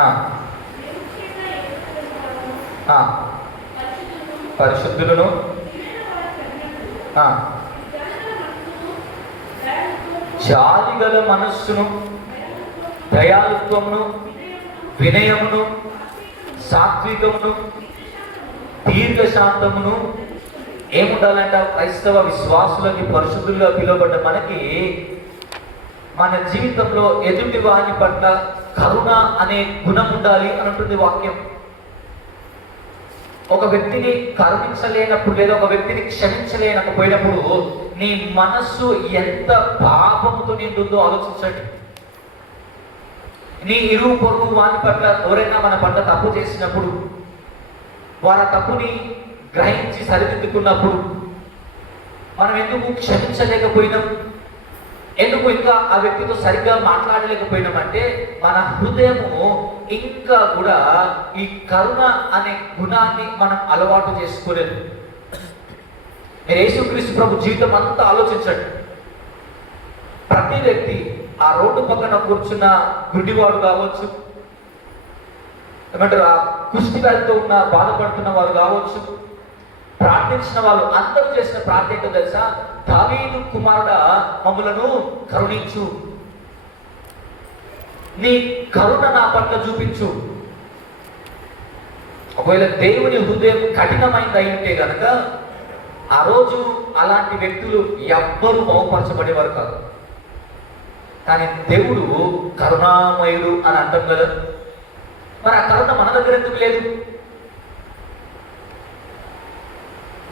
ఆ, ఆ, పరిశుద్ధులను, జాలిగల మనస్సును, దయాళుత్వమును, వినయమును, సాత్వికమును, దీర్ఘశాంతమును ఏముండాలంట? క్రైస్తవ విశ్వాసులకి పరిశుద్ధులుగా పిలువబడ్డ మనకి మన జీవితంలో ఎదుటి వాని పట్ల కరుణ అనే గుణం ఉండాలి అని ఉంటుంది వాక్యం. ఒక వ్యక్తిని కరుణించలేనప్పుడు లేదా ఒక వ్యక్తిని క్షమించలేనకపోయినప్పుడు నీ మనస్సు ఎంత పాపముతో నిండుందో ఆలోచించండి. నీ ఇరుగు పొరుగు వాని పట్ల ఎవరైనా మన పట్ల తప్పు చేసినప్పుడు వారి తప్పుని గ్రహించి సరిదిద్దుకున్నప్పుడు మనం ఎందుకు క్షమించలేకపోయినాం, ఎందుకు ఇంకా ఆ వ్యక్తితో సరిగ్గా మాట్లాడలేకపోయినామంటే మన హృదయము ఇంకా కూడా ఈ కరుణ అనే గుణాన్ని మనం అలవాటు చేసుకోలేదు. మీరు యేసుక్రీస్తు ప్రభు జీవితం అంతా ఆలోచించండి. ప్రతి వ్యక్తి ఆ రోడ్డు పక్కన కూర్చున్న గుడ్డివాడు కావచ్చు, ఏమంటారు ఆ కుష్టి వ్యాధితో ఉన్న బాధపడుతున్న వారు కావచ్చు, ప్రార్థించిన వాళ్ళు అందరూ చేసిన ప్రార్థన తెలుసా? దావీదు కుమారుడా మమ్ములను కరుణించు, నీ కరుణ నా పట్ల చూపించు. ఒకవేళ దేవుని హృదయం కఠినమైంది అయి ఉంటే కనుక ఆ రోజు అలాంటి వ్యక్తులు ఎవ్వరూ బహుపరచబడేవారు కాదు. కానీ దేవుడు కరుణామయుడు అని అంటాం కదా, మరి ఆ కరుణ మన దగ్గర ఎందుకు లేదు?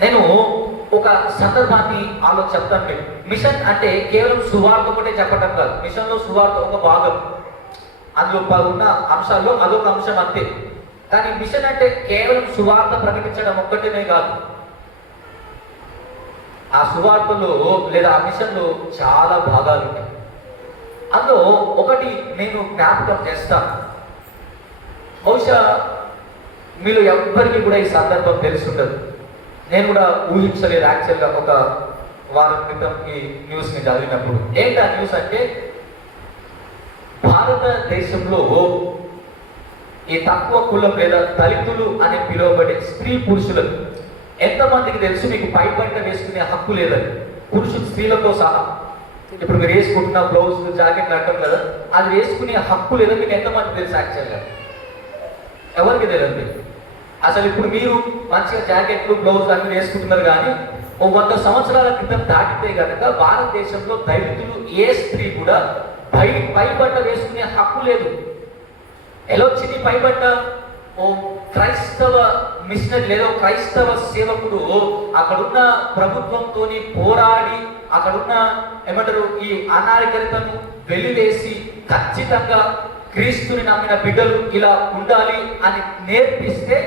నేను ఒక సందర్భాన్ని చెప్తాను మీకు. మిషన్ అంటే కేవలం సువార్త ఒకటే చెప్పటం కాదు. మిషన్లో సువార్త ఒక భాగం, అందులో ఉన్న అంశాల్లో అదొక అంశం అంతే. కానీ మిషన్ అంటే కేవలం సువార్త ప్రకటించడం ఒక్కటేనే కాదు. ఆ సువార్తలో లేదా ఆ మిషన్లో చాలా భాగాలు ఉంటాయి. అందులో ఒకటి నేను జ్ఞాపకం చేస్తాను. బహుశా మీలో ఎవ్వరికి కూడా ఈ సందర్భం తెలుసుండదు. నేను కూడా ఊహించలేదు యాక్చువల్గా. ఒక వారం క్రితం ఈ న్యూస్ని చదివినప్పుడు ఏంటి ఆ న్యూస్ అంటే, భారతదేశంలో ఈ తక్కువ కులం లేదా దళితులు అని పిలువబడే స్త్రీ పురుషులకు ఎంతమందికి తెలుసు మీకు పై బట్ట వేసుకునే హక్కు లేదని? పురుషులు స్త్రీలతో సహా. ఇప్పుడు మీరు వేసుకుంటున్న బ్లౌజ్ జాకెట్ అంటాం కదా, అది వేసుకునే హక్కు లేదని మీకు ఎంతమంది తెలుసు? యాక్చువల్గా ఎవరికి తెలియదు. అసలు ఇప్పుడు మీరు మంచిగా జాకెట్లు బ్లౌజ్ అన్ని వేసుకుంటున్నారు, కానీ ఓ 100 సంవత్సరాల క్రితం దాటితే కనుక భారతదేశంలో దళితులు ఏ స్త్రీ కూడా పై బట్ట వేసుకునే హక్కు లేదు. ఎలా వచ్చింది పై బట్ట? ఓ క్రైస్తవ మిషనరీ లేదా క్రైస్తవ సేవకుడు అక్కడున్న ప్రభుత్వంతో పోరాడి అక్కడున్న ఏమంటారు ఈ అనాగరికతను వెలివేసి ఖచ్చితంగా క్రీస్తుని నమ్మిన బిడ్డలు ఇలా ఉండాలి అని నేర్పిస్తే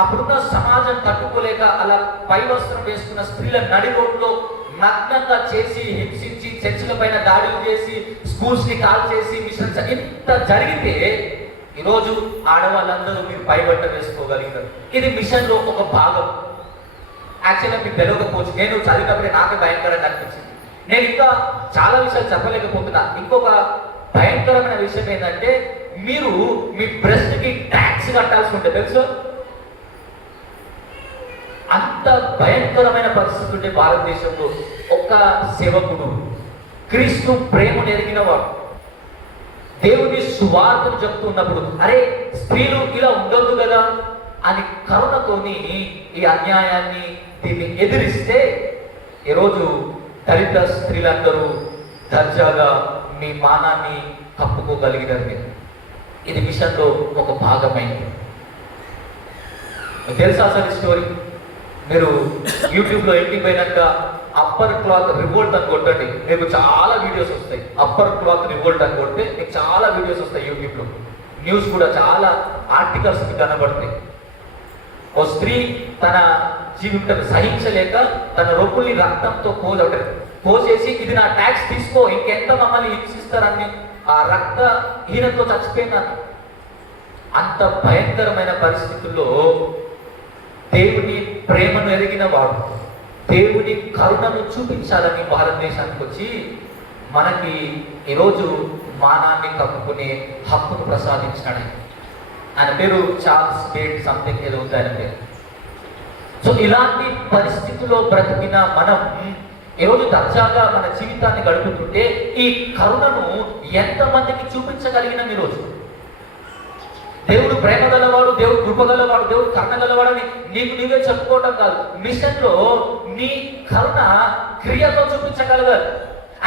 అప్పుడున్న సమాజం తట్టుకోలేక అలా పై వస్త్రం వేసుకున్న స్త్రీల నడిగొడ్లో నగ్నంగా చేసి హింసించి చర్చిల పైన దాడులు చేసి స్కూల్స్ ని కాల్ చేసి మిషన్స్ ఇంత జరిగితే ఈరోజు ఆడవాళ్ళందరూ మీరు పైబట్ట వేసుకోగలిగారు. ఇది మిషన్ లో ఒక భాగం. యాక్చువల్గా మీకు తెలియకపోవచ్చు, నేను చదివినప్పుడే నాకే భయంకరంగా అనిపించింది. నేను ఇంకా చాలా విషయాలు చెప్పలేకపోతున్నా. ఇంకొక భయంకరమైన విషయం ఏంటంటే, మీరు మీ బ్రెస్ట్ కి ట్యాక్స్ కట్టాల్సి ఉంటుంది తెలుసు. అంత భయంకరమైన పరిస్థితి ఉంటే భారతదేశంలో ఒక సేవకుడు క్రీస్తు ప్రేమను ఎరిగిన వాడు దేవుని సువార్తను చెప్తున్నప్పుడు అరే స్త్రీలు ఇలా ఉండొద్దు కదా అని కరుణతోని ఈ అన్యాయాన్ని దీన్ని ఎదిరిస్తే ఈరోజు దళిత స్త్రీలందరూ దర్జాగా మీ మానాన్ని కప్పుకోగలిగినారు. మీరు ఇది మిషన్లో ఒక భాగమైంది. తెలుసా అసలు స్టోరీ? మీరు యూట్యూబ్లో ఇంటికి పోయినాక అప్పర్ క్లాత్ రివోల్ట్ అని కొట్టండి, మీకు చాలా వీడియోస్ వస్తాయి. అప్పర్ క్లాత్ రివోల్ట్ అని కొడితే మీకు చాలా వీడియోస్ వస్తాయి యూట్యూబ్లో. న్యూస్ కూడా చాలా ఆర్టికల్స్ కనబడతాయి. ఓ స్త్రీ తన జీవితం సహించలేక తన రొప్పుల్ని రక్తంతో పోసేసి ఇది నా ట్యాక్స్ తీసుకో, ఇంకెంత మమ్మల్ని హింసిస్తారని ఆ రక్తహీనతో చచ్చిపోయిందని. అంత భయంకరమైన పరిస్థితుల్లో దేవుని ప్రేమను ఎరిగిన వాడు దేవుని కరుణను చూపించాలని భారతదేశానికి వచ్చి మనకి ఈరోజు మానాన్ని కప్పుకునే హక్కును ప్రసాదించాడు. ఆయన పేరు చార్ల్స్ బేట్ సంథింగ్ ఏదో ఉంది ఆయన పేరు. సో ఇలాంటి పరిస్థితిలో బ్రతికిన మనం ఈరోజు దర్జాగా మన జీవితాన్ని గడుపుతుంటే ఈ కరుణను ఎంతమందికి చూపించగలిగినాం ఈరోజు? దేవుడు ప్రేమ గలవాడు, దేవుడు కృప గలవాడు, దేవుడు కరుణ గలవాడని నీకు నీవే చెప్పుకోవడం కాదు, మిషన్లో నీ కరుణ క్రియతో చూపించగలగాలి.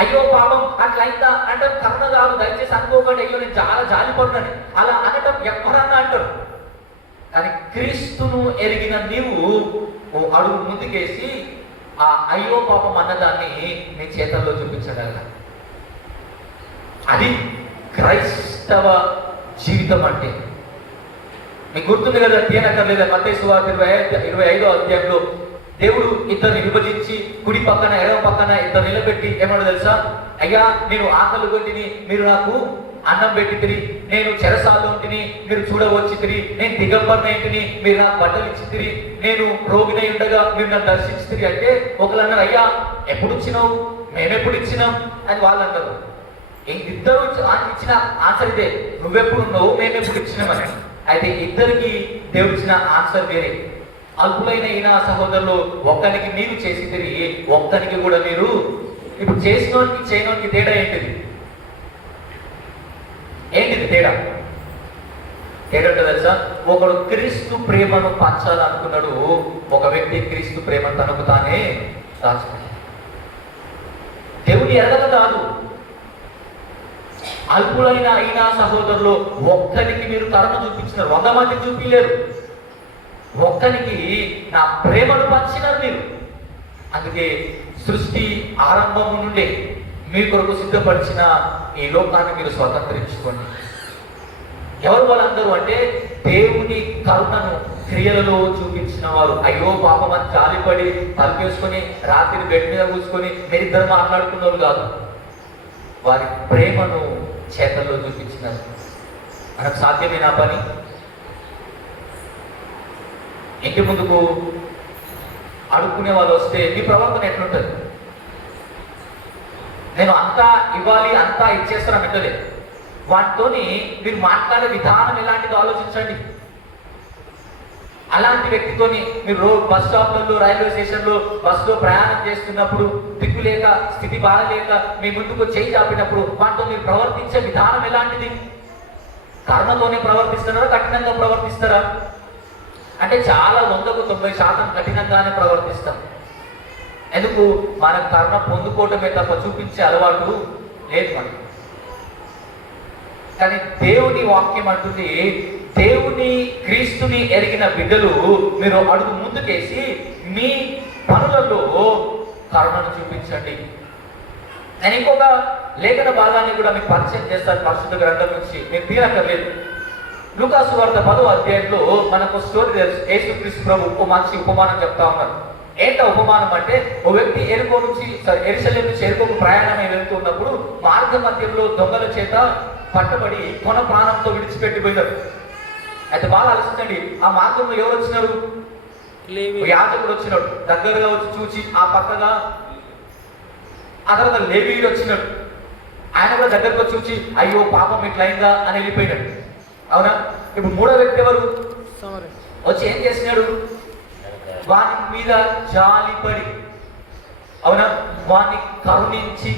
అయ్యో పాపం అట్లయిందా అంటే కరుణ కాదు, దయచేసి అనుకోకండి అయ్యో నేను చాలా జాలిపడునని అలా అనటం ఎవరన్నా అంటారు. కానీ క్రీస్తును ఎరిగిన నీవు ఓ అడుగు ముందుకేసి ఆ అయ్యో పాపం అన్నదాన్ని నీ చేతల్లో చూపించగలగాలి. అది క్రైస్తవ జీవితం అంటే. మీకు గుర్తుంది కదా, తీయనక్కర్లేదా మత్తయి సువార్త 25వ అధ్యాయంలో దేవుడు ఇద్దరిని విభజించి కుడి పక్కన ఎడమ పక్కన ఇద్దరు నిలబెట్టి ఏమన్నా తెలుసా? అయ్యా నేను ఆకలి కొట్టిని, మీరు నాకు అన్నం పెట్టితిరి, నేను చెరసాల్లో ఉంటిని, మీరు చూడవచ్చితిరి, నేను దిగంబరనైంటిని, మీరు నాకు బట్టలు ఇచ్చితిరి, నేను రోగినై ఉండగా మీరు నన్ను దర్శించితిరి అంటే ఒకరు అన్నారు అయ్యా ఎప్పుడు ఇచ్చినావు, మేమెప్పుడు ఇచ్చినాం అని వాళ్ళు అన్నారు. ఇద్దరు ఇచ్చిన ఆన్సర్ ఇదే, నువ్వెప్పుడు ఉన్నావు మేమెప్పుడు ఇచ్చినామని. అయితే ఇద్దరికి దేవుడు ఇచ్చిన ఆన్సర్ వేరే. అల్పులైన ఈయన సహోదరులు ఒక్కరికి మీరు చేసి తిరిగి ఒక్కరికి కూడా మీరు. ఇప్పుడు చేసినోనికి చేయనోనికి తేడా ఏంటిది? తేడా ఏంటో తెలుసా? ఒకడు క్రీస్తు ప్రేమను పంచాలనుకున్నాడు, ఒక వ్యక్తి క్రీస్తు ప్రేమను తనకు తానే దాచుకున్నాడు. దేవుని ఎరగక కాదు, అల్పులైన అయినా సహోదరులు ఒక్కరికి మీరు కరుణ చూపించినారు, 100 మందికి చూపించలేరు, ఒక్కరికి నా ప్రేమను పంచినారు మీరు. అందుకే సృష్టి ఆరంభం నుండే మీ కొరకు సిద్ధపరిచిన ఈ లోకాన్ని మీరు స్వతంత్రించుకోండి. ఎవరు వాళ్ళందరూ అంటే దేవుని కరుణను క్రియలలో చూపించిన వారు. అయ్యో పాపం అని జాలిపడి తలపేసుకొని రాత్రి బెడ్ మీద కూర్చుకొని మీరిద్దరు మాట్లాడుకున్నారు కాదు, వారి ప్రేమను చేతల్లో చూపించినారు. మనకు సాధ్యమేనా పని? ఇంటి ముందుకు అడుక్కునే వాళ్ళు వస్తే మీ ప్రవర్తన ఎట్లుంటుంది? నేను అంతా ఇవ్వాలి అంతా ఇచ్చేస్తాను అంటలే, వాటితోని మీరు మాట్లాడే విధానం ఎలాంటిదో ఆలోచించండి. అలాంటి వ్యక్తితోని మీరు బస్ స్టాప్లలో, రైల్వే స్టేషన్లో బస్సులో ప్రయాణం చేస్తున్నప్పుడు దిక్కు లేక స్థితి బాగలేక మీ ముందుకు చేయి చాపినప్పుడు వాటితో మీరు ప్రవర్తించే విధానం ఎలాంటిది? కరుణతోనే ప్రవర్తిస్తున్నారా, కఠినంగా ప్రవర్తిస్తారా? అంటే చాలా 100కు 90% కఠినంగానే ప్రవర్తిస్తాం. ఎందుకు? మన కరుణ పొందుకోవటమే తప్ప చూపించే అలవాటు లేదు మనకి. కానీ దేవుని వాక్యం అంటుంది, దేవుని క్రీస్తుని ఎరిగిన బిడ్డలు మీరు అడుగు ముందుకేసి మీ పనులలో కరుణను చూపించండి. నేను ఇంకొక లేఖన భాగాన్ని కూడా మీకు పరిచయం చేస్తాను పరిశుద్ధ గ్రంథం నుంచి, మీరు తీరక్కర్లేదు. లూకాసు వార్త 10వ అధ్యాయంలో మనకు స్టోరీ తెలుసు. యేసుక్రీస్తు ప్రభు ఒక మంచి ఉపమానం చెప్తా ఉన్నారు. ఏంట ఉపమానం అంటే, ఓ వ్యక్తి ఎరుకో నుంచి యెరూషలేము నుంచి ఎరుకోకు ప్రయాణమై వెళ్తున్నప్పుడు మార్గ మధ్యంలో దొంగల చేత పట్టబడి కొన ప్రాణంతో విడిచిపెట్టిపోయినారు. అయితే బాగా ఆలోచించండి, ఆ మార్గంలో ఎవరు వచ్చినారు? యాజకుడు వచ్చినాడు, దగ్గరగా వచ్చి చూచి ఆ పక్కగా. ఆ తర్వాత లేవీయుడు వచ్చినాడు, ఆయన కూడా దగ్గరకు వచ్చి చూచి అయ్యో పాపం ఇట్లయిందా అని వెళ్ళిపోయినాడు. అవునా? ఇప్పుడు 3వ వ్యక్తి ఎవరు? వచ్చి ఏం చేసినాడు? వాని మీద జాలిపడి, అవునా, వాన్ని కరుణించి.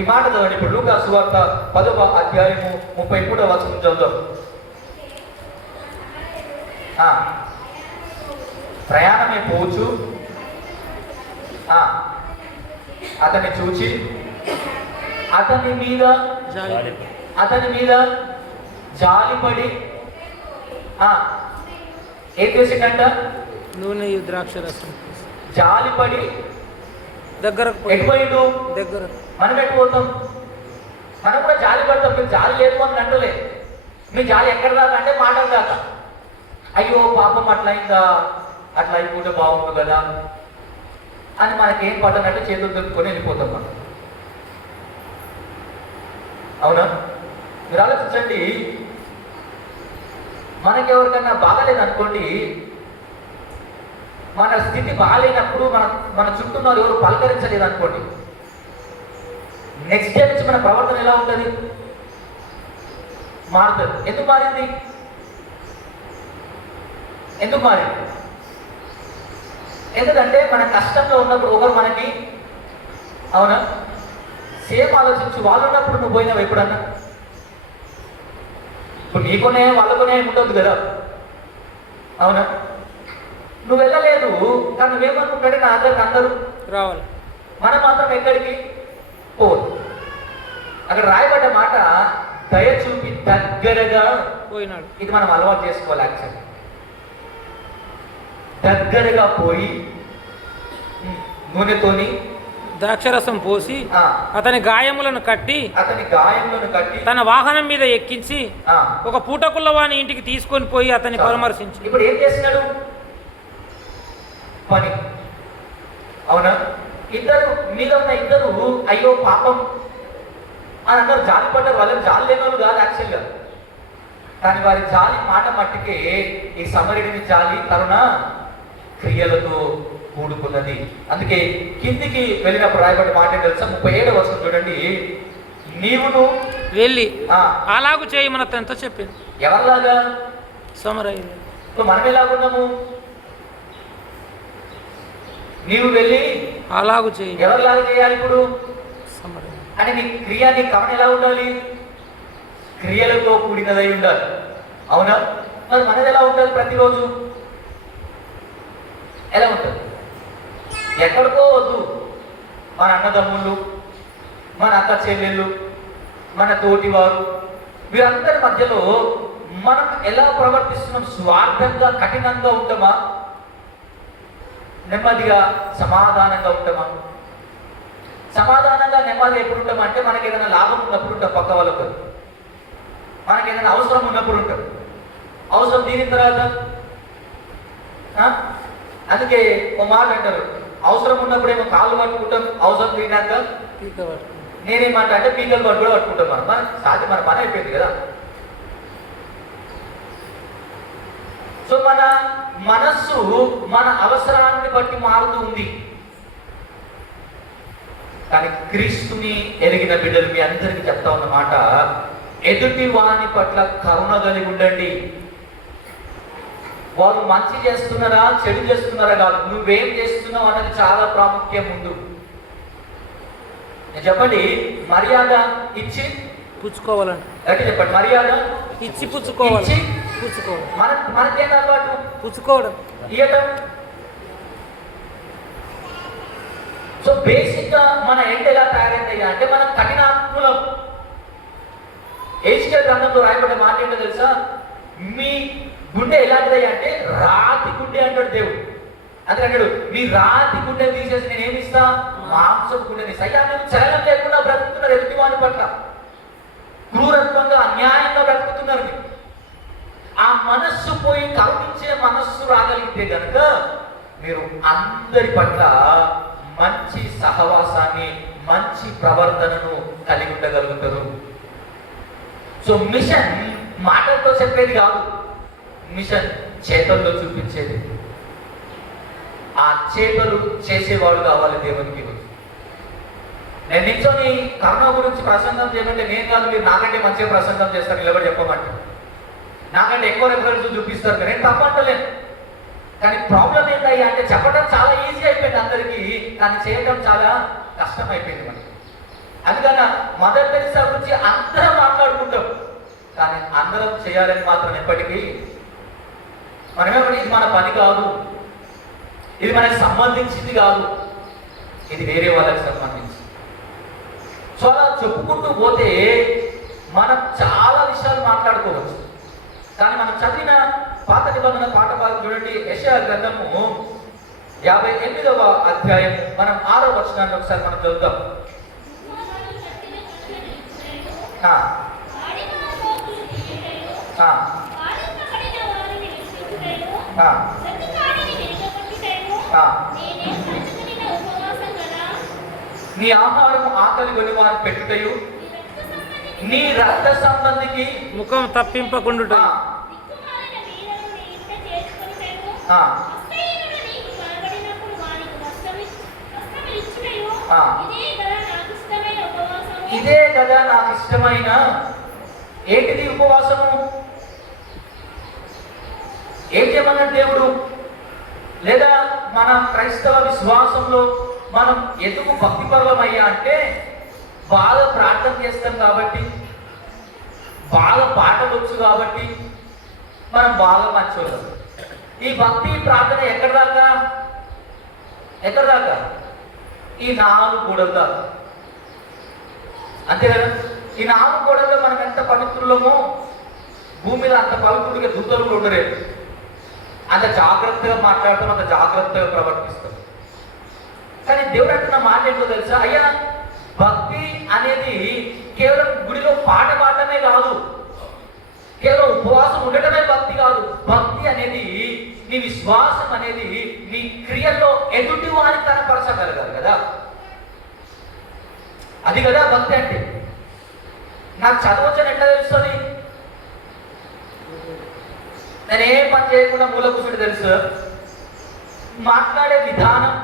ఈ మాట చదవండి ఇప్పుడు లూకాసు వార్త 10వ అధ్యాయము 33వ వచనం చదువుదాం. ప్రయాణమే పోవచ్చు అతన్ని చూచి అతని మీద జాలిపడి ఏం చేసిందంట? నూనె ద్రాక్షరసం. జాలిపడి దగ్గరకు ఎటుపోయిండు? దగ్గర. మనం ఎట్టుపోతాం? మనం కూడా జాలి పడతాం. మీరు జాలి లేదు అని అంటలే, మీ జాలి ఎక్కడ దాకా అంటే మాటలు దాకా. అయ్యో పాపం అట్లయిందా, అట్లా అయిపోతే బాగుండు కదా అని మనకేం పట్టనంటే చేతులు దొరుకుకొని వెళ్ళిపోతాం మనం. అవునా? మీరు ఆలోచించండి, మనకెవరికన్నా బాగాలేదు అనుకోండి, మన స్థితి బాగాలేనప్పుడు మన చుట్టూ ఎవరు పలకరించలేదు అనుకోండి, నెక్స్ట్ డే నుంచి మన ప్రవర్తన ఎలా ఉంటుంది? మారుతుంది. ఎందుకు మారింది? ఎందుకు మారింది? ఎందుకంటే మన కష్టంలో ఉన్నప్పుడు ఒకరు మనకి, అవునా, సేమ్ ఆలోచించు. వాళ్ళు ఉన్నప్పుడు నువ్వు పోయినావు ఎప్పుడన్నా? ఇప్పుడు నీకునే వాళ్ళకునే ఉండొద్దు కదా, అవునా? నువ్వు వెళ్ళలేదు కానీ నువ్వేమనుకుంటాడే నా దగ్గరికి అందరూ రావాలి. మనం మాత్రం ఎక్కడికి పోదు. అక్కడ రాయబడ్డ మాట దయ చూపి దగ్గరగా పోయినాడు. ఇది మనం అలవాటు చేసుకోవాలి. యాక్చువల్ దగ్గరగా పోయి నూనెతోని ద్రాక్షరసం పోసి అతని గాయములను కట్టి తన వాహనం మీద ఎక్కించి ఒక పూటకుల్ల వాని ఇంటికి తీసుకొని పోయి అతన్ని పరామర్శించి. ఇప్పుడు ఏం చేసినాడు? పని, అవునా? ఇద్దరు మీద ఉన్న ఇద్దరు అయ్యో పాపం అని అందరూ జాలి పడ్డారు. వాళ్ళని జాలి లేని వాళ్ళు కాదు యాక్చువల్గా, కానీ వారి జాలి మాట మట్టికే ఈ సమరుడిని జాలి కరుణ క్రియలతో కూడుకున్నది. అందుకే కిందికి వెళ్ళినప్పుడు రాయబడి మాట ఏం తెలుసా? 37వ వచనం చూడండి. నీవును వెళ్ళి అలాగు చేయమని అతనితో చెప్పింది. ఎవరిలాగా? సమరయ్య. మనం ఎలాగున్నాము? నీవు వెళ్ళి అలాగు చేయి. ఎవరిలాగా చేయాలి ఇప్పుడు? సమరయ్య. అంటే నీ క్రియ, నీ కవన ఎలా ఉండాలి? క్రియలతో కూడినదై ఉండాలి, అవునా? మరి మనది ఎలా ఉండాలి? ప్రతిరోజు ఎలా ఉంటుంది? ఎక్కడికో వద్దు. మన అన్నదమ్ముళ్ళు, మన అక్క చెల్లెళ్ళు, మన తోటివారు, వీరందరి మధ్యలో మనం ఎలా ప్రవర్తిస్తున్నాం? స్వార్థంగా కఠినంగా ఉంటామా? నెమ్మదిగా సమాధానంగా ఉంటామా? సమాధానంగా నెమ్మది ఎప్పుడు ఉంటామా అంటే మనకి ఏదైనా లాభం ఉన్నప్పుడు ఉంటాం, పక్క వాళ్ళకు మనకి ఏదైనా అవసరం ఉన్నప్పుడు ఉంటాం. అవసరం తీరిన తర్వాత అందుకే ఒక మాట అంటారు, అవసరం ఉన్నప్పుడేమో కాళ్ళు పట్టుకుంటాం, అవసరం తీరినాక నేనేమంటా అంటే పీకలు పట్టు కూడా పట్టుకుంటాం. మన సాధ్యం, మన పని అయిపోయింది కదా. సో మన మనస్సు మన అవసరాన్ని బట్టి మారుతూ ఉంది. కానీ క్రీస్తుని ఎరిగిన బిడ్డలు మీ అందరికీ చెప్తా ఉన్నమాట, ఎదుటి వాని పట్ల కరుణ కలిగి ఉండండి. వారు మంచి చేస్తున్నారా చెడు చేస్తున్నారా కాదు, నువ్వేం చేస్తున్నావు అన్నది చాలా ప్రాముఖ్యం. ముందు చెప్పండి, మర్యాద ఇచ్చి పుచ్చుకోవాలండి. అంటే చెప్పండి, మర్యాద ఇచ్చి పుచ్చుకోవాలి. మనకేం అలవాటు? పుచ్చుకోవడం, ఇవ్వటం. సో బేసిక్ గా మన ఎండ్ ఎలా తయారైందయ్యా అంటే మనం కఠినాత్ములం. ఏషియా గ్రంథంలో రాయబడ్డ మాట ఏంటో తెలుసా? మీ గుండె ఎలాంటిదయ్యా అంటే రాతి గుండె అంటాడు దేవుడు. అందుకే అంటాడు, మీ రాతి గుండె తీసేసి నేను ఏమి ఇస్తా? మాంసం గుండెని ఇస్తా. అయ్యా మీరు చలనం లేకుండా బ్రతుకుతున్నారు, ఎదుటి వాని పట్ల క్రూరత్వంగా అన్యాయంగా బ్రతుకుతున్నారు. ఆ మనస్సు పోయి కరుణించే మనస్సు రాగలిగితే కనుక మీరు అందరి పట్ల మంచి సహవాసాన్ని, మంచి ప్రవర్తనను కలిగి ఉండగలుగుతారు. సో మిషన్ మాటలతో చెప్పేది కాదు, మిషన్ చేతల్లో చూపించేది. ఆ చేతలు చేసేవాడు కావాలి దేవునికి. నేను నిల్చొని కరుణ గురించి ప్రసంగం చేయమంటే నేను కాదు, మీరు నాకంటే మంచిగా ప్రసంగం చేస్తారు, నిలబడి చెప్పమంటే నాకంటే ఎక్కువ రెఫరెన్స్ చూపిస్తారు. నేను తప్పంటలేను, కానీ ప్రాబ్లం ఏంటయ్యా అంటే చెప్పడం చాలా ఈజీ అయిపోయింది అందరికీ, కానీ చేయడం చాలా కష్టం అయిపోయింది మనకి. అందుకని మదర్ తెరిసా గురించి అందరం మాట్లాడుకుంటాం, కానీ అందరం చేయాలని మాత్రం ఎప్పటికీ మనమేమంటే ఇది మన పని కాదు, ఇది మనకి సంబంధించింది కాదు, ఇది వేరే వాళ్ళకి సంబంధించి. సో అలా చెప్పుకుంటూ పోతే మనం చాలా విషయాలు మాట్లాడుకోవచ్చు. కానీ మనం చదివిన పాత నిబంధన పాట చూడండి, యెషయా గ్రంథము 58వ అధ్యాయం మనం 6వ వచనాన్ని ఒకసారి మనం చదువుతాం. నీ ఆహారం ఆకలి కొని వారు పెట్టుటయు, నీ రక్త సంబంధికి ముఖం తప్పింపకుండా ఇదే కదా నాకు ఇష్టమైన. ఏంటిది ఉపవాసము? ఏం చేయమన్నాడు దేవుడు? లేదా మన క్రైస్తవ విశ్వాసంలో మనం ఎందుకు భక్తిపరులమయ్యా అంటే బాగా ప్రార్థన చేస్తాం కాబట్టి, బాగా పాటలు వచ్చు కాబట్టి మనం బాగా మంచోళ్ళం. ఈ భక్తి ప్రార్థన ఎక్కడ దాకా? ఈ 4 గోడల దాకా. అంతే కదా? ఈ 4 గోడల్లో మనం ఎంత పవిత్రులమో భూమి మీద అంత పవిత్రుడిగా దూతలు కూడా ఉండలేదు. అంత జాగ్రత్తగా మాట్లాడతాం, అంత జాగ్రత్తగా ప్రవర్తిస్తాం. కానీ దేవుడు అంటున్న మాట ఏంటో తెలుసా? అయ్యా, భక్తి అనేది కేవలం గుడిలో పాట పాడటమే కాదు, కేవలం ఉపవాసం ఉండటమే భక్తి కాదు. భక్తి అనేది నీ విశ్వాసం అనేది నీ క్రియల్లో ఎదుటి వారిని కనపరచగలగాలి కదా. అది కదా భక్తి అంటే. నాకు చదవచ్చని ఎట్లా తెలుస్తుంది? నేను ఏం పని చేయకుండా మూల కూర్చుంటే తెలుసు. మాట్లాడే విధానం,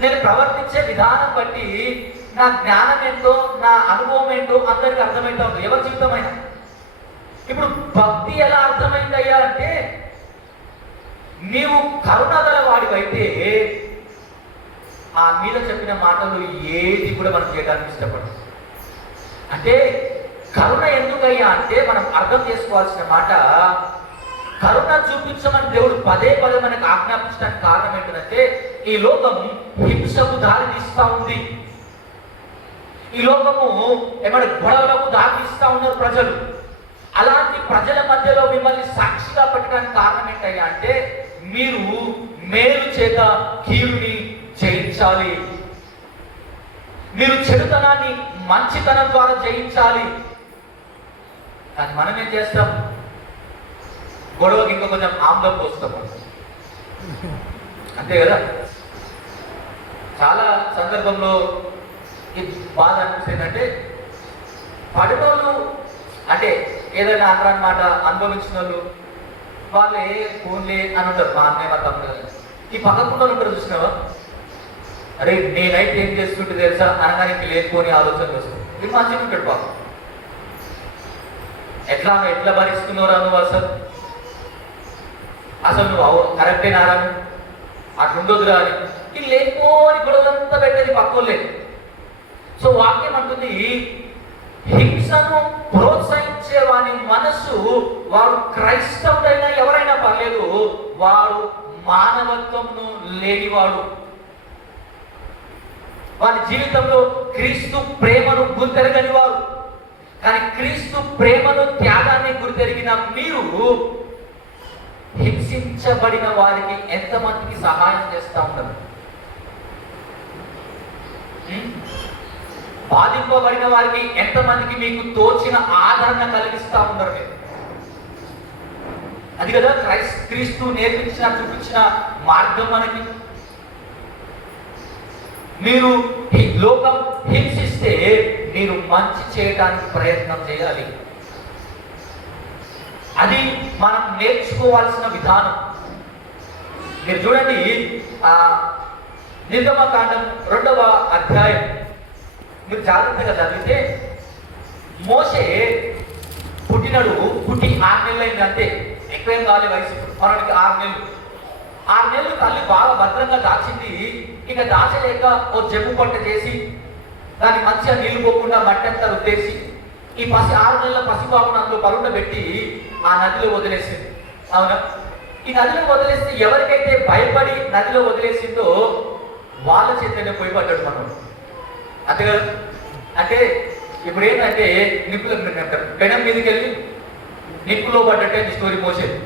నేను ప్రవర్తించే విధానం బట్టి నా జ్ఞానం ఏంటో, నా అనుభవం ఏంటో అందరికి అర్థమైతా ఉంది, ఎవరి జీవితమైనా. ఇప్పుడు భక్తి ఎలా అర్థమైందయ్యా అంటే, నీవు కరుణ గల వాడివైతే ఆ మీద చెప్పిన మాటలు ఏది కూడా మనం చేయడానికి ఇష్టపడదు. అంటే కరుణ ఎందుకయ్యా అంటే మనం అర్థం చేసుకోవాల్సిన మాట, కరుణ చూపించమని దేవుడు పదే మనకు ఆజ్ఞాపించడానికి కారణం ఏంటంటే, ఈ లోకం హింసకు దారి తీస్తూ ఉంది. ఈ లోకము ఏమైనా గొడవలకు దారి తీస్తూ ఉన్నారు ప్రజలు. అలాంటి ప్రజల మధ్యలో మిమ్మల్ని సాక్షిగా పెట్టడానికి కారణం ఏంటయ్యా అంటే, మీరు మేలు చేత కీడుని జయించాలి, మీరు చెడుతనాన్ని మంచితనం ద్వారా జయించాలి. కానీ మనం ఏం చేస్తాం? గొడవకి ఇంకా కొంచెం ఆమ్లం పోస్తాము, అంతే కదా. చాలా సందర్భంలో ఈ బాధ అనిపిస్తుంది. అంటే పడినోళ్ళు, అంటే ఏదైనా అన్నమాట అనుభవించిన వాళ్ళు ఫోన్లే అని ఉంటారు. మా అన్నయ్య, మా తమ్ముడు, ఈ పక్కకుండా ఉంటారు, చూసినావా? అరే నేనైతే ఏం చేసుకుంటే తెలుసా అనగానే లేకపోని ఆలోచన వస్తుంది. ఇది మంచిగా ఉంటాడు పాపం. ఎట్లా భరిస్తున్నారా నువ్వు? అసలు నువ్వు కరెక్టేనారా? అట్లుండొద్దురా అని ఇది లేకపోని గొడవలంతా పెట్టేది పక్కోలే. సో వాక్యం అంటుంది, హింసను ప్రోత్సహించే వాని మనస్సు, వాడు క్రైస్తవుడైనా ఎవరైనా పర్లేదు, వాడు మానవత్వమును లేనివాడు. వారి జీవితంలో క్రీస్తు ప్రేమను గుర్తెరగని వారు. కానీ క్రీస్తు ప్రేమను, త్యాగాన్ని గుర్తెరిగిన మీరు హింసించబడిన వారికి ఎంతమందికి సహాయం చేస్తూ ఉంటారు? బాధింపబడిన వారికి ఎంతమందికి మీకు తోచిన ఆదరణ కలిగిస్తూ ఉన్నారు మీరు? అది కదా క్రీస్తు నేర్పించిన, చూపించిన మార్గం మనకి. మీరు లోకం హింసిస్తే మీరు మంచి చేయడానికి ప్రయత్నం చేయాలి. అది మనం నేర్చుకోవాల్సిన విధానం. మీరు చూడండి, నిర్గమకాండం 2వ అధ్యాయం మీరు జాగ్రత్తగా చదివితే, మోషే పుట్టి 6 నెలలు అయింది అంతే, ఎక్కువేం కాలే వయసు. మనకి 6 నెలలు తల్లి బాగా భద్రంగా దాచింది. ఇక దాచలేక ఓ జమ్ము పంట చేసి దాన్ని మంచిగా నీళ్లు పోకుండా మట్టంతా రుద్దేసి ఈ 6 నెలల పసిబాబును అందులో పరుండబెట్టి ఆ నదిలో వదిలేసింది. అవునా? ఈ నదిలో వదిలేస్తే ఎవరికైతే భయపడి నదిలో వదిలేసిందో వాళ్ళ చేతనే పోయి పడ్డాడు మనం, అంతే కదా. అంటే ఇప్పుడు ఏంటంటే నిప్పుల పెనం మీదకి వెళ్ళి నిప్పులో పడ్డట్టే స్టోరీ మోసేది.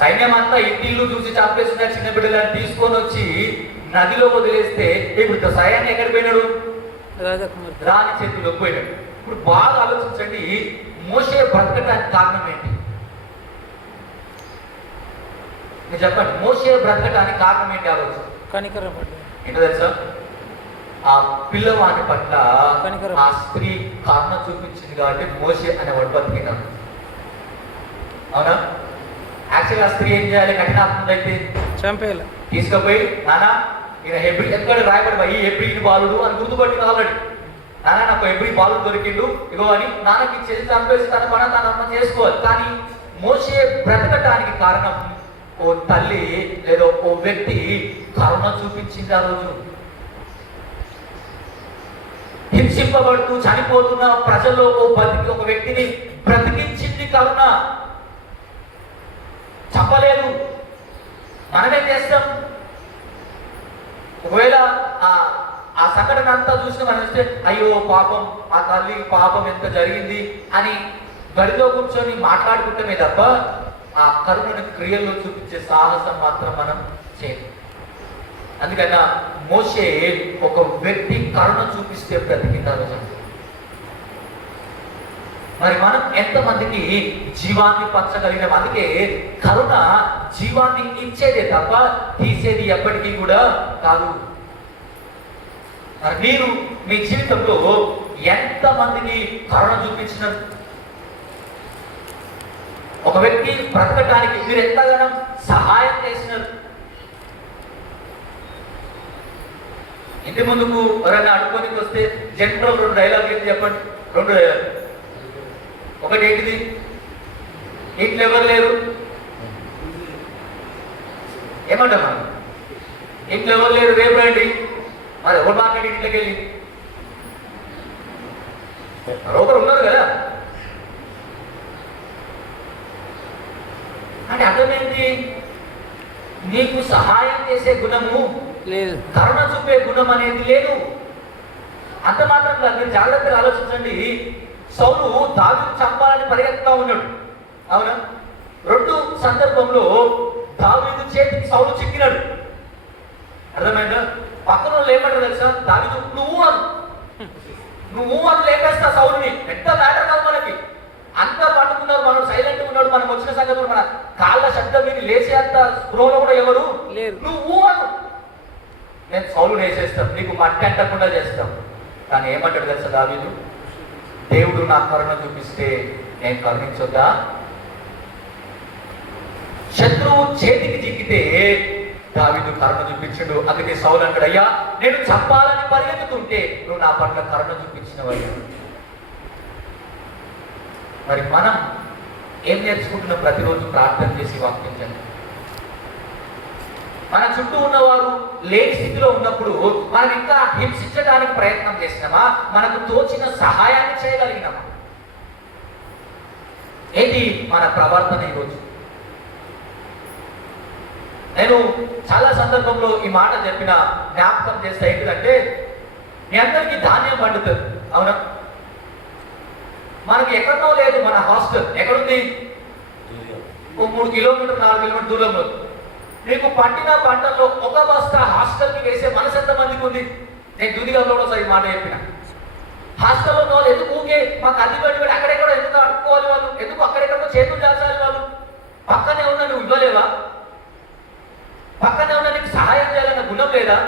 సైన్యం అంతా ఇంటిల్లు చూసి చంపేసిన చిన్న బిడ్డలను తీసుకొని వచ్చి నదిలో వదిలేస్తే ఇప్పుడు సైన్యం ఎక్కడ పోయినాడు? రాని చేతుల్లో పోయినాడు. ఇప్పుడు బాగా ఆలోచించండి, మోషే బ్రతకటానికి కారణం ఏంటి? మీరు చెప్పండి, మోషే బ్రతకటానికి కారణం ఏంటి? ఆలోచన ఏంటో తెలుసా? ఆ పిల్లవాని పట్ల ఆ స్త్రీ కారణం చూపించింది కాబట్టి మోషే అనేవాడు బతికినాడు. అవునా? యాక్చువల్ ఆ స్త్రీ ఏం చేయాలి? కఠినాత్మక అయితే చంపేయాలి, తీసుకుపోయి నానా ఈయన హెబ్రీ ఎక్కడ రాయబడి ఈ హెబ్రీ బాలుడు అని గుర్తుపట్టి ఆల్రెడీ, నాన్న నాకు హెబ్రీ బాలుడు దొరికిండు ఇగో అని నాన్నకి ఇచ్చేసి చంపేసి తన పని తన అమ్మ చేసుకోవాలి. కానీ మోషే బ్రతకటానికి కారణం ఓ తల్లి లేదా ఓ వ్యక్తి కరుణ చూపించింది. ఆ రోజు హింసింపబడుతూ చనిపోతున్న ప్రజల్లో ఒక వ్యక్తిని బ్రతికించింది కరుణ. చెప్పలేదు. మనమేం చేస్తాం? ఒకవేళ ఆ సంఘటన అంతా చూసిన మనం వస్తే అయ్యో పాపం, ఆ తల్లి పాపం ఎంత జరిగింది అని గడిలో కూర్చొని మాట్లాడుకుంటమే తప్ప ఆ కరుణను క్రియల్లో చూపించే సాహసం మాత్రం మనం చేయం. అందుకన్నా మోషే ఒక వ్యక్తి కరుణ చూపిస్తే బ్రతికింది. మరి మనం ఎంతమందికి జీవాన్ని పంచగలిగిన? అందుకే కరుణ జీవాన్ని ఇచ్చేదే తప్ప తీసేది ఎప్పటికీ కూడా కాదు. మరి మీరు మీ జీవితంలో ఎంతమందికి కరుణ చూపించినారు? ఒక వ్యక్తి బ్రతకటానికి మీరు ఎంతగానో సహాయం చేసినారు? ఇంటి ముందుకు ఎవరైనా అడుక్కోనికి వస్తే జనరల్ 2 డైలాగులు ఏంటి చెప్పండి? 2 డైలాగులు. ఒకటి ఏంటిది? ఇంట్లో ఎవరు లేరు ఏమంటాం మనం? ఇంట్లో ఎవరు లేరు, రేపు రండి. మరి ఎవరు మాట్లాడి ఇంట్లోకి వెళ్ళి ఒకరు ఉన్నారు కదా అంటే అర్థమైంది. నీకు సహాయం చేసే గుణము లేదు, కరుణ చూపే గుణం అనేది లేదు. అంత మాత్రం కాదు. మీరు జాగ్రత్తగా ఆలోచించండి. సౌలు దావీదు చంపాలని పరిగెత్తుతా ఉన్నాడు, అవునా? 2 సందర్భంలో దావీదు చేతికి సౌలు చిక్కినాడు. అర్థమైందా? పక్కన లేమంటారు తెలుసా? దావీదు నువ్వు అని లేపేస్తా సౌలుని. ఎంత మ్యాటర్ కాదు మనకి. అంతా పట్టుకున్నారు, మనం సైలెంట్ ఉన్నాడు. మనం వచ్చిన సంగతి మన కాళ్ళ శబ్దం విని లేచే అంత స్పృహలో కూడా ఎవరు లేరు. నువ్వు అను, నేను సౌలుని వేసేస్తాం, నీకు మట్టి అంటకుండా చేస్తాం. కానీ ఏమంటాడు తెలుసా దావీదు? దేవుడు నా కరుణ చూపిస్తే నేను కరుణించొద్దా? శత్రువు చేతికి చిక్కితే దావీదు కరుణ చూపించాడు. అందుకే సౌలు అంటాడు, అయ్యా నేను చంపాలని పరిగెత్తుతుంటే నువ్వు నా పట్ల కరుణ చూపించినవయ్యా. మరి మనం ఏం నేర్చుకుంటున్నాం? ప్రతిరోజు ప్రార్థన చేసి వాక్యం చదివి మన చుట్టూ ఉన్నవారు లేని స్థితిలో ఉన్నప్పుడు మనం ఇంకా హింసించడానికి ప్రయత్నం చేసినామా? మనకు తోచిన సహాయాన్ని చేయగలిగినామా? ఏంటి మన ప్రవర్తన ఈరోజు? నేను చాలా సందర్భంలో ఈ మాట చెప్పిన జ్ఞాపకం చేస్తే ఏంటిదంటే, మీ అందరికీ ధాన్యం పండుతుంది, అవునా? మనకి ఎక్కడో లేదు. మన హాస్టల్ ఎక్కడుంది? 3 కిలోమీటర్ 4 కిలోమీటర్ దూరంలో. మీకు పండిన పంటల్లో ఒక బస్తా హాస్టల్కి వేసే మనసు ఎంతమందికి ఉంది? నేను దుదిగంలో ఒకసారి ఈ మాట చెప్పిన. హాస్టల్లో ఉన్న వాళ్ళు ఎందుకు ఊగే మాకు అది పెట్టి అక్కడెక్కడ ఎందుకు అడుక్కోవాలి? వాళ్ళు ఎందుకు అక్కడెక్కడో చేతులు దాచాలి? వాళ్ళు పక్కనే ఉన్న నువ్వు ఇవ్వలేవా? పక్కనే ఉన్న నీకు సహాయం చేయాలన్న గుణం లేదా?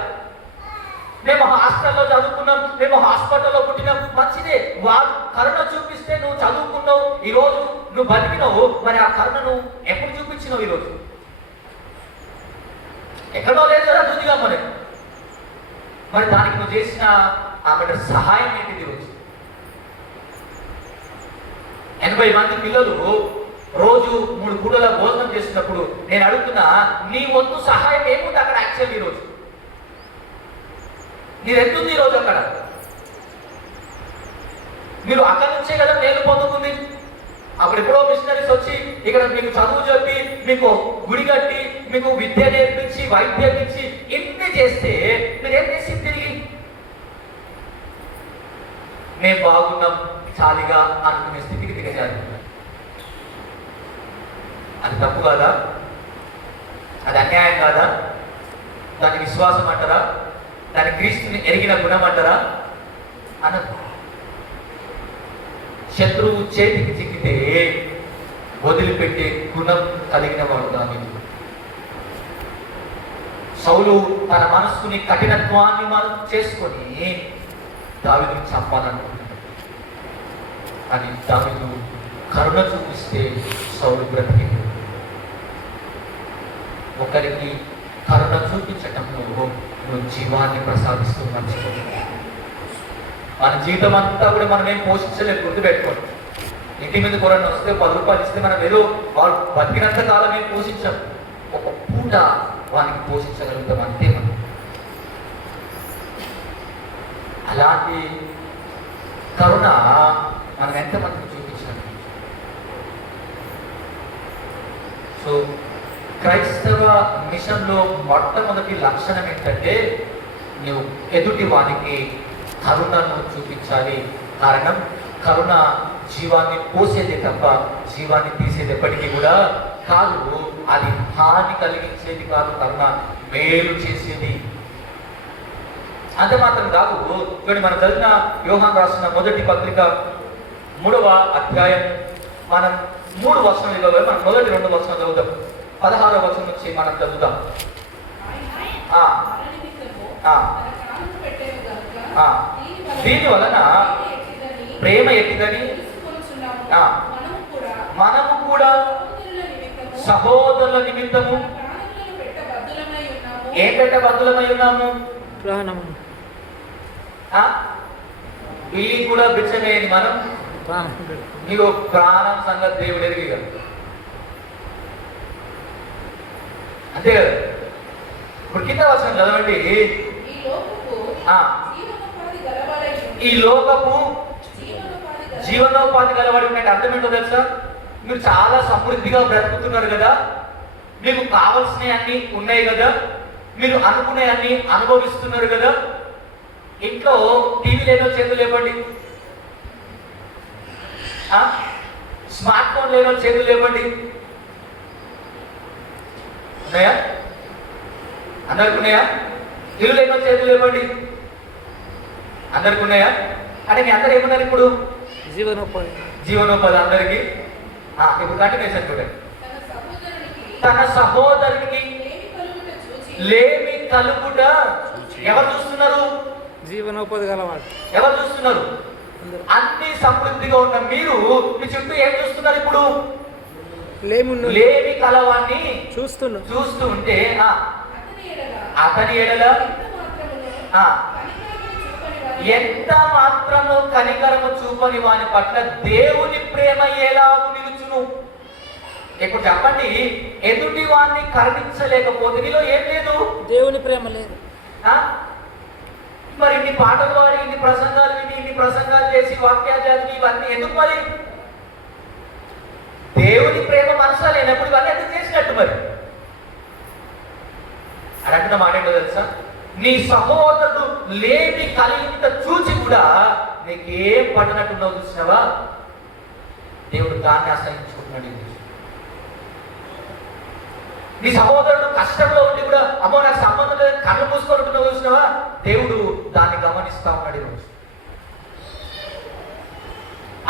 మేము హాస్టల్లో చదువుకున్నాం, మేము హాస్పిటల్లో పుట్టినాం, మంచిదే. వాళ్ళు కరుణ చూపిస్తే నువ్వు చదువుకున్నావు, ఈరోజు నువ్వు బతికినావు. మరి ఆ కరుణను ఎప్పుడు చూపించినావు? ఈరోజు ఎక్కడో లేదు కదా దుదిగా మరి దానికి నువ్వు చేసిన ఆమె సహాయం ఏంటిది? ఈరోజు 80 మంది పిల్లలు రోజు 3 పూటల భోజనం చేసినప్పుడు నేను అడుగుతున్నా, నీ వంతు సహాయం ఏముంది అక్కడ? యాక్చువల్ ఈరోజు మీరు ఎంతుంది? ఈరోజు అక్కడ మీరు అక్కడి నుంచే కదా మేలు పొందుతుంది. అప్పుడు ఎప్పుడో మిషనరీస్ వచ్చి ఇక్కడ మీకు చదువు చెప్పి, మీకు గుడి కట్టి, మీకు విద్య నేర్పించి, వైద్యం ఇచ్చి, ఇన్ని చేస్తే మీరేం చేసి తిరిగి మేము బాగున్నాం చాలిగా అనుకునే స్థితికి దిగజారు. అది తప్పు కాదా? అది అన్యాయం కాదా? దాని విశ్వాసం అంటారా? దాని క్రీస్తుని ఎరిగిన గుణం అంటారా? అనదు. శత్రువు చేతికి చిక్కితే వదిలిపెట్టే గుణం కలిగిన వాడు దావీదు. సౌలు తన మనస్సుని కఠినత్వాన్ని మనం చేసుకొని దావీదుని చంపాలనుకుంటున్నాడు. కానీ దావీదు కరుణ చూపిస్తే సౌలు బ్రతికింది. ఒకరికి కరుణ చూపించటంలో నువ్వు జీవాన్ని ప్రసాదిస్తూ మర్చిపోతున్నావు. మన జీవితం అంతా కూడా మనం ఏం పోషించలేదు. గుర్తుపెట్టుకోండి, ఇంటి మీద కూరని వస్తే 10 రూపాయలు ఇస్తే మనం ఏదో వాళ్ళు బతికినంత కాలం మేము పోషించాం, ఒక పూట వానికి పోషించగలుగుతాం అంతే మనం. అలాంటి కరుణ మనం ఎంతమందికి చూపించాలి? సో క్రైస్తవ మిషన్లో మొట్టమొదటి లక్షణం ఏంటంటే నువ్వు ఎదుటి వానికి కరుణను చూపించాలి. కారణం కరుణ జీవాన్ని పోసేది తప్ప జీవాన్ని తీసేది ఎప్పటికీ కూడా కాదు. అది హాని కలిగించేది కాదు, కరుణ మేలు చేసేది. అంతే మాత్రం కాదు. చూడండి, మనం చదివిన యోహాను రాసిన మొదటి పత్రిక 3వ అధ్యాయం మనం 3 వచనాలు మనం మొదటి 2 వచనాలు చదువుతాం. 16వ వచనం నుంచి మనం చదువుతాం. దీని వలన ప్రేమ ఎట్టిదని మనము కూడా సహోదరుల నిమిత్తము ఏం పెట్టబద్దులమై ఉన్నాము? ప్రాణము. వీళ్ళు కూడా బిచ్చమేయని మనం నీకు ప్రాణం సంగతి దేవుడు ఎరిగి అంతే కదా. ఇప్పుడు కింద వచనం చదవండి. ఈ లోకపు జీవనోపాధి గలవాడి ఉన్నట్టు అర్థం ఏంటో తెలుసా? మీరు చాలా సమృద్ధిగా బ్రతుకుతున్నారు కదా, మీకు కావలసినవి అన్ని ఉన్నాయి కదా, మీరు అనుకునే అన్ని అనుభవిస్తున్నారు కదా. ఇంట్లో టీవీ లేనో చేతులు లేపండి, స్మార్ట్ ఫోన్ లేనో చేతులు లేపండి. ఉన్నాయా? అందరికి ఉన్నాయా? ఇల్లు లేనో చేతులు లేపండి. అందరికి ఉన్నాయా? అంటే మీ అందరు ఏమన్నారు ఇప్పుడు? జీవనోపాధి అందరికి. ఇప్పుడు కంటిన్యూషన్ చూడండి. తన సహోదరునికి లేమి కలుగుట ఎవరు చూస్తున్నారు? జీవనోపాధి గలవాడు. ఎవరు చూస్తున్నారు? అన్ని సమృద్ధిగా ఉన్న మీరు మీ చుట్టూ ఏం చూస్తున్నారు? ఇప్పుడు లేమి కలవాన్ని చూస్తూ ఉంటే అతని ఎడల ఎంత మాత్రము కనికరము చూపని వాని పట్ల దేవుని ప్రేమ ఎలాగూ నిలుచును? ఇప్పుడు చెప్పండి, ఎదుటి వాడిని కరుణించలేకపోతే నీలో ఏం లేదు? దేవుని ప్రేమ లేదు. మరి ఇన్ని పాటలు పాడి, ఇన్ని ప్రసంగాలు విని, ఇన్ని ప్రసంగాలు చేసి, వాక్యాలు చదివి ఇవన్నీ ఎందుకు? మరి దేవుని ప్రేమ మనసులో లేనప్పుడు ఇవన్నీ ఎందుకు చేసినట్టు? మరి అని అంటున్న మాట ఏంటో తెలుసా? నీ సహోదరుడు లేమి కలిగినంత చూచి కూడా నీకేం పడినట్టున్నావు చూసినావా? దేవుడు దాన్ని ఆశ్రయించుకుంటున్నాడు. నీ సహోదరుడు కష్టంలో ఉండి కూడా అమ్మో నాకు సంబంధం లేదు కళ్ళు మూసుకుంటున్నావు చూసినావా? దేవుడు దాన్ని గమనిస్తా ఉన్నాడు. ఈరోజు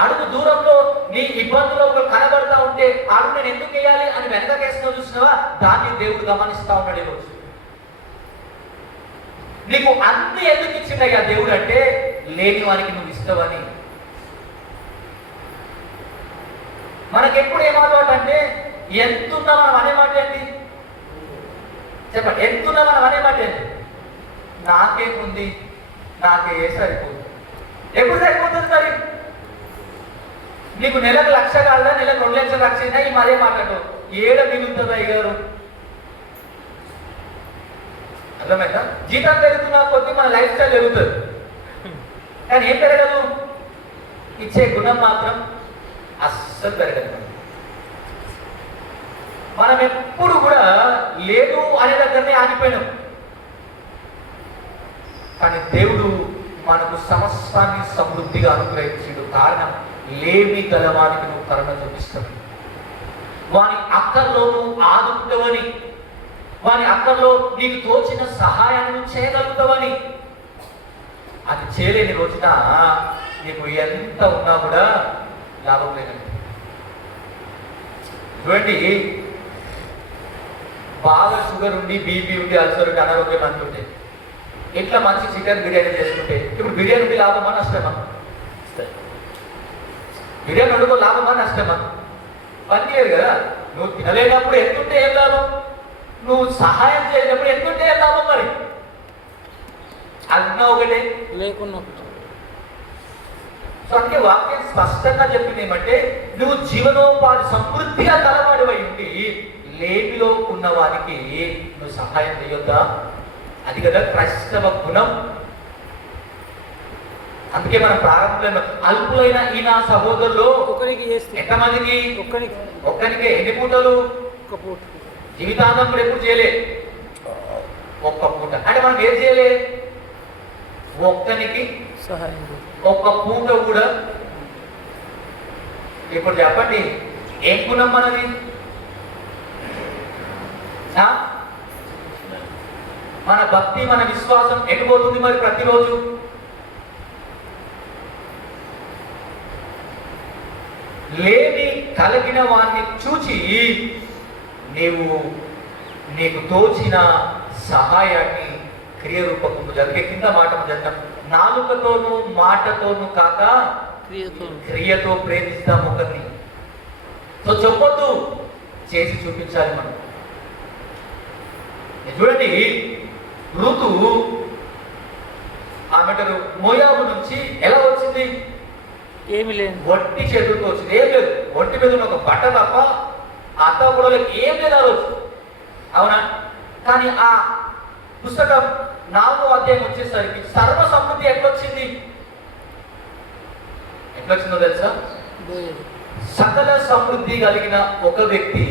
అడుగు దూరంలో నీ ఇబ్బందులు కనబడతా ఉంటే అడుగు నేను ఎందుకు వేయాలి అని వెనకకేస్తున్నావు చూసినావా? దాన్ని దేవుడు గమనిస్తా ఉన్నాడు. ఈరోజు నీకు అన్ని ఎందుకు ఇచ్చిందయ్యా దేవుడు అంటే లేని వారికి నువ్వు ఇస్తావని. మనకెప్పుడు ఏమలవాటు అంటే ఎంతున్నా మనం అనే మాట ఏంటి చెప్పండి? ఎంతున్నా మనం అనే మాట ఏంటి? నాకేముంది, నాకే సరిపోతుంది. ఎప్పుడు సరిపోతుంది? మరి నీకు నెలకు 1,00,000 కాదా, నెలకు 2 లక్షలు ఖర్చు అయినా ఈ మరే మాట్లాడు ఏడ మిగులుతుంది అయ్యారు. అర్థమైందా? జీతం పెరుగుతున్నా కొద్దీ మన లైఫ్ స్టైల్ పెరుగుతుంది, కానీ ఏం పెరగదు? ఇచ్చే గుణం మాత్రం అస్సలు పెరగదు. మనం ఎప్పుడు కూడా లేదు అనే దగ్గరనే ఆగిపోయినాం. కానీ దేవుడు మనకు సమస్తాన్ని సమృద్ధిగా అనుగ్రహించాడు. కారణం లేమి గలవానికి నువ్వు కరుణ చూపిస్తావు, వాని అక్కర్లో నువ్వు ఆదుకుంటావని, వాని అక్కర్లో నీకు తోచిన సహాయాన్ని నువ్వు చేయగలుగుతావని. అది చేయలేని రోజున నీకు ఎంత ఉన్నా కూడా లాభం లేదండి. చూడండి, బాగా షుగర్ ఉండి, బీపీ ఉండి, అల్సర్ ఉండి, అనారోగ్యం అంటుంటే ఇట్లా మంచి చికెన్ బిర్యానీ చేసుకుంటే ఇప్పుడు బిర్యానీ ఉండి లాభమా నష్టమా? బిర్యానీ వండుకో లాభమా నష్టమా? పని చేయదు కదా. నువ్వు తినలేనప్పుడు ఎంతుంటే ఏం లాభం? నువ్వు సహాయం చేయనప్పుడు ఎంతుంటే ఏం లాభం? మరి అన్నా ఒకటే, లేకున్నా. సో అందుకే వాక్యం స్పష్టంగా చెప్పింది ఏమంటే, నువ్వు జీవనోపాధి సమృద్ధిగా కలవాడివై ఉండి లేమిలో ఉన్న వారికి నువ్వు సహాయం చేయొద్దా? అది కదా క్రైస్తవ గుణం. అందుకే మనం ప్రారంభంలో అల్పులైన ఈ నా సహోదరులు ఒకరికి చేస్తే ఎంతమందికి? ఒక్కనికే. ఎన్ని పూటలు? ఒక పూట. జీవితాంతం కూడా ఎప్పుడు చేయలే, ఒక్క పూట. అంటే మనం ఏం చేయలే, ఒక్కనికి సహాయం ఒక్క పూట కూడా. ఇప్పుడు చెప్పండి, ఏం గుణం మనది? మన భక్తి, మన విశ్వాసం ఎటుపోతుంది మరి ప్రతిరోజు? లేని కలిగిన వాణ్ణి చూచి నీకు తోచిన సహాయాన్ని క్రియరూపకము జరిగే. కింద మాట జరిగిన నాలుకతోనూ మాటతోనూ కాక క్రియతో ప్రేమిస్తాం ఒకరిని. సో చెప్పొద్దు, చేసి చూపించాలి మనం. చూడండి, ఋతు ఆమెటరు మోయాబు నుంచి ఎలా వచ్చింది? ఏమి లేదు, వట్టి చేతులతో వచ్చింది. ఏం లేదు, వట్టి మీద ఉన్న ఒక బట్ట తప్ప అత్త కూడా ఏం లేదు ఆ రోజు. అవునా? కానీ ఆ పుస్తకం 4వ అధ్యాయం వచ్చేసరికి సర్వ సమృద్ధి ఎట్లొచ్చింది? ఎట్లొచ్చిందో తెలుసా? సకల సమృద్ధి కలిగిన ఒక వ్యక్తి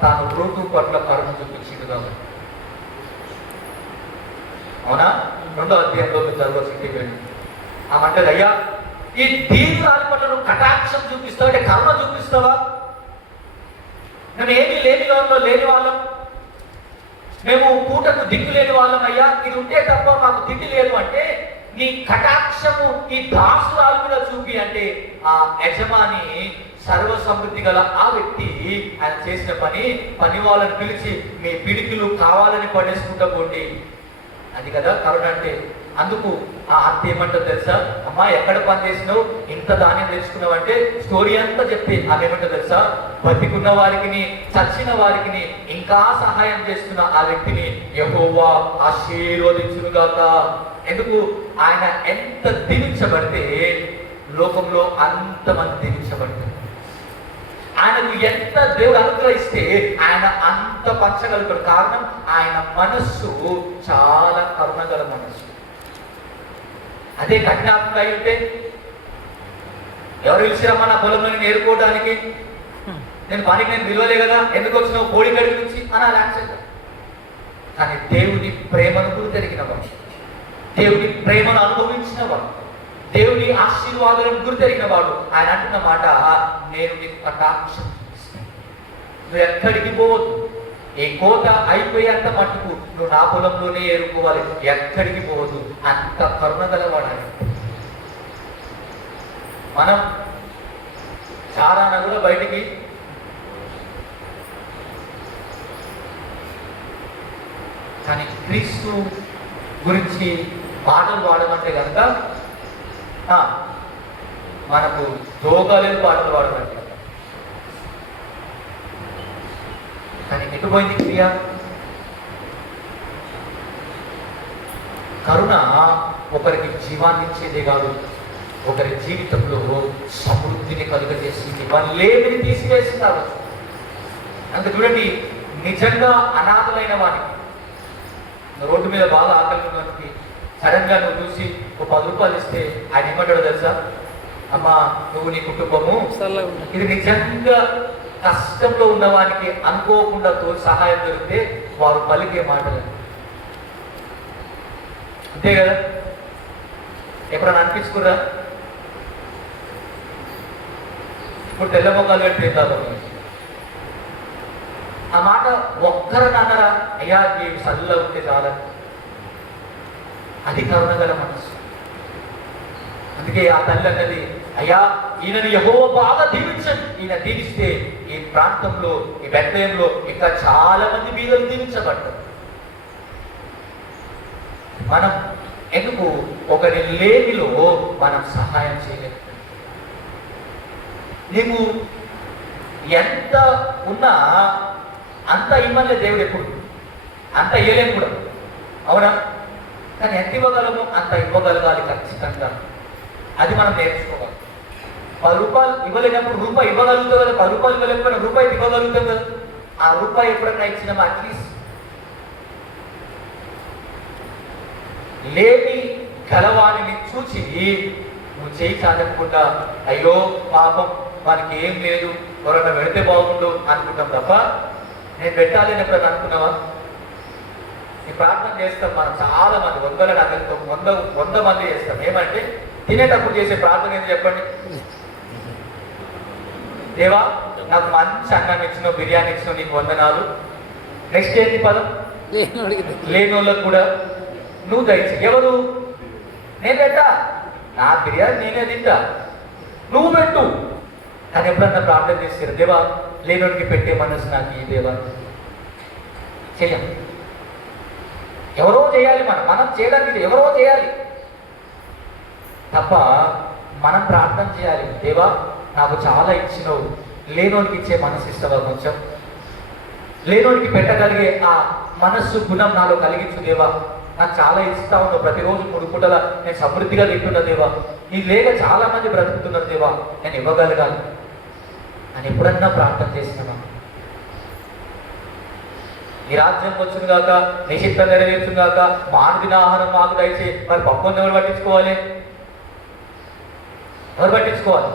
తాను ఋతు పట్ల కరుణ చూపించింది కాబట్టి. అవునా? 2వ అధ్యాయంలో చదవచ్చు. ఆమంటది, అయ్యా ఈ దీనురాలి పట్ల నువ్వు కటాక్షం చూపిస్తావు అంటే కరుణ చూపిస్తావా? మేము ఏమీ లేని వాళ్ళం, మేము పూటకు దిక్కు లేని వాళ్ళం. అయ్యా ఇది ఉంటే తప్ప మాకు దిక్కు లేదు అంటే నీ కటాక్షము ఈ దాసురాలు మీద చూపి అంటే ఆ యజమాని సర్వ సమృద్ధి గల ఆ వ్యక్తి ఆయన చేసిన పని వాళ్ళని పిలిచి మీ పిడికిలు కావాలని పడేసుకుంటా పోండి. అది కదా కరుణ అంటే. అందుకు ఆ అత్త ఏమంటో తెలుసా? అమ్మా ఎక్కడ పని చేసినావు, ఇంత ధాన్యం తెచ్చుకున్నావు అంటే స్టోరీ అంతా చెప్తే ఆమె ఏమంటో తెలుసా? బతికున్న వారికి, చచ్చిన వారికి ఇంకా సహాయం చేస్తున్న ఆ వ్యక్తిని యెహోవా ఆశీర్వదించునుగాక. ఎందుకు? ఆయన ఎంత దీవించబడితే లోకంలో అంతమంది దీవించబడతారు. ఆయనకు ఎంత దేవుడు అనుగ్రహిస్తే ఆయన అంత పంచగలుగుతాడు. కారణం ఆయన మనస్సు చాలా కరుణగల మనస్సు. అదే కఠినాత్మగా అయి ఉంటే ఎవరు పిలిచిరమ్మా నా పొలంలో నేను ఏరుకోవడానికి? నేను పనికి విలువలే కదా, ఎందుకు వచ్చినావు కోడి గడి నుంచి అని అలా యాక్సెప్ట్. కానీ దేవుని ప్రేమను గుర్తెరిగిన వాడు, దేవుని ప్రేమను అనుభవించిన వాడు, దేవుని ఆశీర్వాదాలను గుర్తెరిగిన వాడు ఆయన అంటున్న మాట, నేను నీకు కటాక్షం చూపిస్తాను, నువ్వు ఎక్కడికి పోవద్దు, ఈ కోత అయిపోయేంత మట్టుకు నువ్వు నా పొలంలోనే ఏరుకోవాలి, ఎక్కడికి పోవద్దు. అంత కరుణ గలవాడాలి. మనం చారాన కూడా బయటికి కానీ క్రీస్తు గురించి పాటలు పాడమంటే కనుక మనకు దోగాలేని పాటలు పాడమంటే. కానీ ఎటుపోయింది క్రియ? కరుణ ఒకరికి జీవాన్ని ఇచ్చేదే కాదు, ఒకరి జీవితంలో సమృద్ధిని కలుగజేసింది, వాళ్ళేమిని తీసివేసి కావచ్చు. అంత చూడండి, నిజంగా అనాథలైన వారికి, రోడ్డు మీద బాగా ఆకలి ఉన్నవానికి సడన్ గా నువ్వు చూసి ఒక 10 రూపాయలు ఇస్తే ఆయన ఏమంటాడో తెలుసా? అమ్మా నువ్వు నీ కుటుంబము ఇది నిజంగా కష్టంలో ఉన్నవానికి అనుకోకుండా సహాయం దొరికితే వారు పలికే మాటలు అంతే కదా. ఎప్పుడన్నా అనిపించుకురా? ఇప్పుడు తెల్ల మొక్కలు పెట్టి ఆ మాట ఒక్కరని అన్నారా? అయ్యా ఈ సల్ల ఉంటే చాలని. అది కరుణ గల మనసు. అందుకే ఆ తల్లి అన్నది, అయ్యా ఈయనని యెహోవా బాగా దీవించండి, ఈయన దీవిస్తే ఈ ప్రాంతంలో, ఈ బెత్లెహేములో ఇంకా చాలా మంది బీదలు దీవించబడ్డారు. మనం ఎందుకు ఒకరి లేమిలో మనం సహాయం చేయలేము? నీకు ఎంత ఉన్నా అంత ఇవ్వలే దేవుడు, ఎప్పుడు అంత ఇవ్వలేము కూడా, అవునా? కానీ ఎంత ఇవ్వగలము అంత ఇవ్వగలగాలి ఖచ్చితంగా. అది మనం నేర్చుకోవాలి. 10 రూపాయలు ఇవ్వలేనప్పుడు రూపాయి ఇవ్వగలుగుతాం కదా, 10 రూపాయలు ఇవ్వలేకపోయినా రూపాయి ఇవ్వగలుగుతాం కదా. ఆ రూపాయి ఎప్పుడన్నా ఇచ్చినామా అట్లీస్ట్ లేని గలవాణిని చూచి నువ్వు చేయి చాలకుండా అయ్యో పాపం వానికి ఏం లేదు ఎవరన్నా పెడితే బాగుండు అనుకుంటాం తప్ప నేను పెట్టాలని ఎప్పుడన్నా అనుకున్నావా? ఈ ప్రార్థన చేస్తాం మనం చాలా మంది, వంద మంది చేస్తాం. ఏమంటే తినేటప్పుడు చేసే ప్రార్థన ఏంటి చెప్పండి? దేవా నాకు మంచి అన్నం ఇచ్చినావు, బిర్యానీ ఇచ్చినావు, నీకు వందనాలు. నెక్స్ట్ ఏంటి పదం? లేని వాళ్ళకు కూడా నువ్వు దయచేయి. ఎవరు? నేను పెట్టా, నా బిర్యానీ నేనే తింటా, నువ్వు పెట్టు. కానీ ఎప్పుడన్నా ప్రార్థన చేశారు, దేవా లేనోడికి పెట్టే మనసు నాకు ఈ దేవా చెయ్యం. ఎవరో చేయాలి, మనం చేయడానికి ఎవరో చేయాలి తప్ప మనం ప్రార్థన చేయాలి. దేవా నాకు చాలా ఇచ్చినావు, లేనోడికి ఇచ్చే మనసు ఇస్తావా? కొంచెం లేనోడికి పెట్టగలిగే ఆ మనస్సు గుణం నాలో కలిగించు దేవా. నాకు చాలా ఇస్తా ఉన్నావు, ప్రతిరోజు 3 పూటల నేను సమృద్ధిగా తింటున్నా దేవా. నీ లేక చాలా మంది బ్రతుకుతున్నారు దేవా, నేను ఇవ్వగలగాలి అని ఎప్పుడన్నా ప్రార్థన చేసినావా? ఈ రాజ్యం వచ్చును గాక, నీ చిత్తం నెరవేర్చును గాక, మానదిన ఆహారం మాకు దయచేయి. మరి పప్పుని ఎవరు పట్టించుకోవాలి? ఎవరు పట్టించుకోవాలి?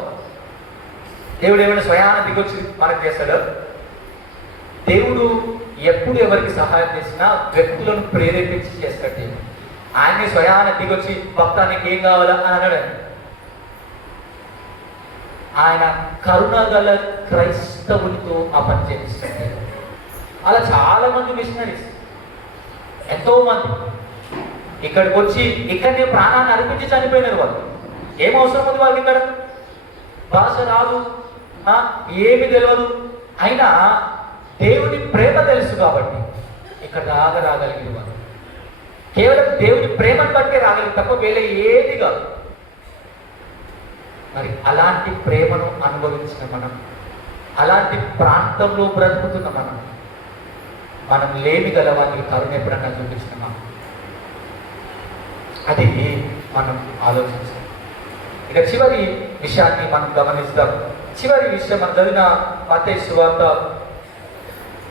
దేవుడు ఏమైనా స్వయాన దిగొచ్చి మనకు చేస్తాడు? దేవుడు ఎప్పుడు ఎవరికి సహాయం చేసినా వ్యక్తులను ప్రేరేపించి చేస్తాడు. దేవుడు ఆయన్ని స్వయాన దిగొచ్చి భక్తానికి ఏం కావాలా అని అన్నాడు. ఆయన కరుణగల క్రైస్తవులతో ఆ పని చేపిస్తాడు. అలా చాలా మంది మిషనరీస్, ఎంతో మంది ఇక్కడికి వచ్చి ఇక్కడనే ప్రాణాన్ని అర్పించి చనిపోయినారు. వాళ్ళు ఏం అవసరం ఉంది వాళ్ళకి? ఇక్కడ భాష రాదు, ఏమి తెలియదు, అయినా దేవుని ప్రేమ తెలుసు కాబట్టి ఇక్కడ రాగలిగిన వాళ్ళు కేవలం దేవుని ప్రేమను బట్టే రాగలిగి తప్ప వేరే ఏది కాదు. మరి అలాంటి ప్రేమను అనుభవించిన మనం, అలాంటి ప్రాంతంలో బ్రతుకుతున్న మనం లేమి గలవానికి కరుణ ఎప్పుడన్నా చూపించినామా? అది మనం ఆలోచించాలి. ఇక చివరి విషయాన్ని మనం గమనిస్తాం. చివరి విషయం మనం చదివిన మత్తయి సువార్త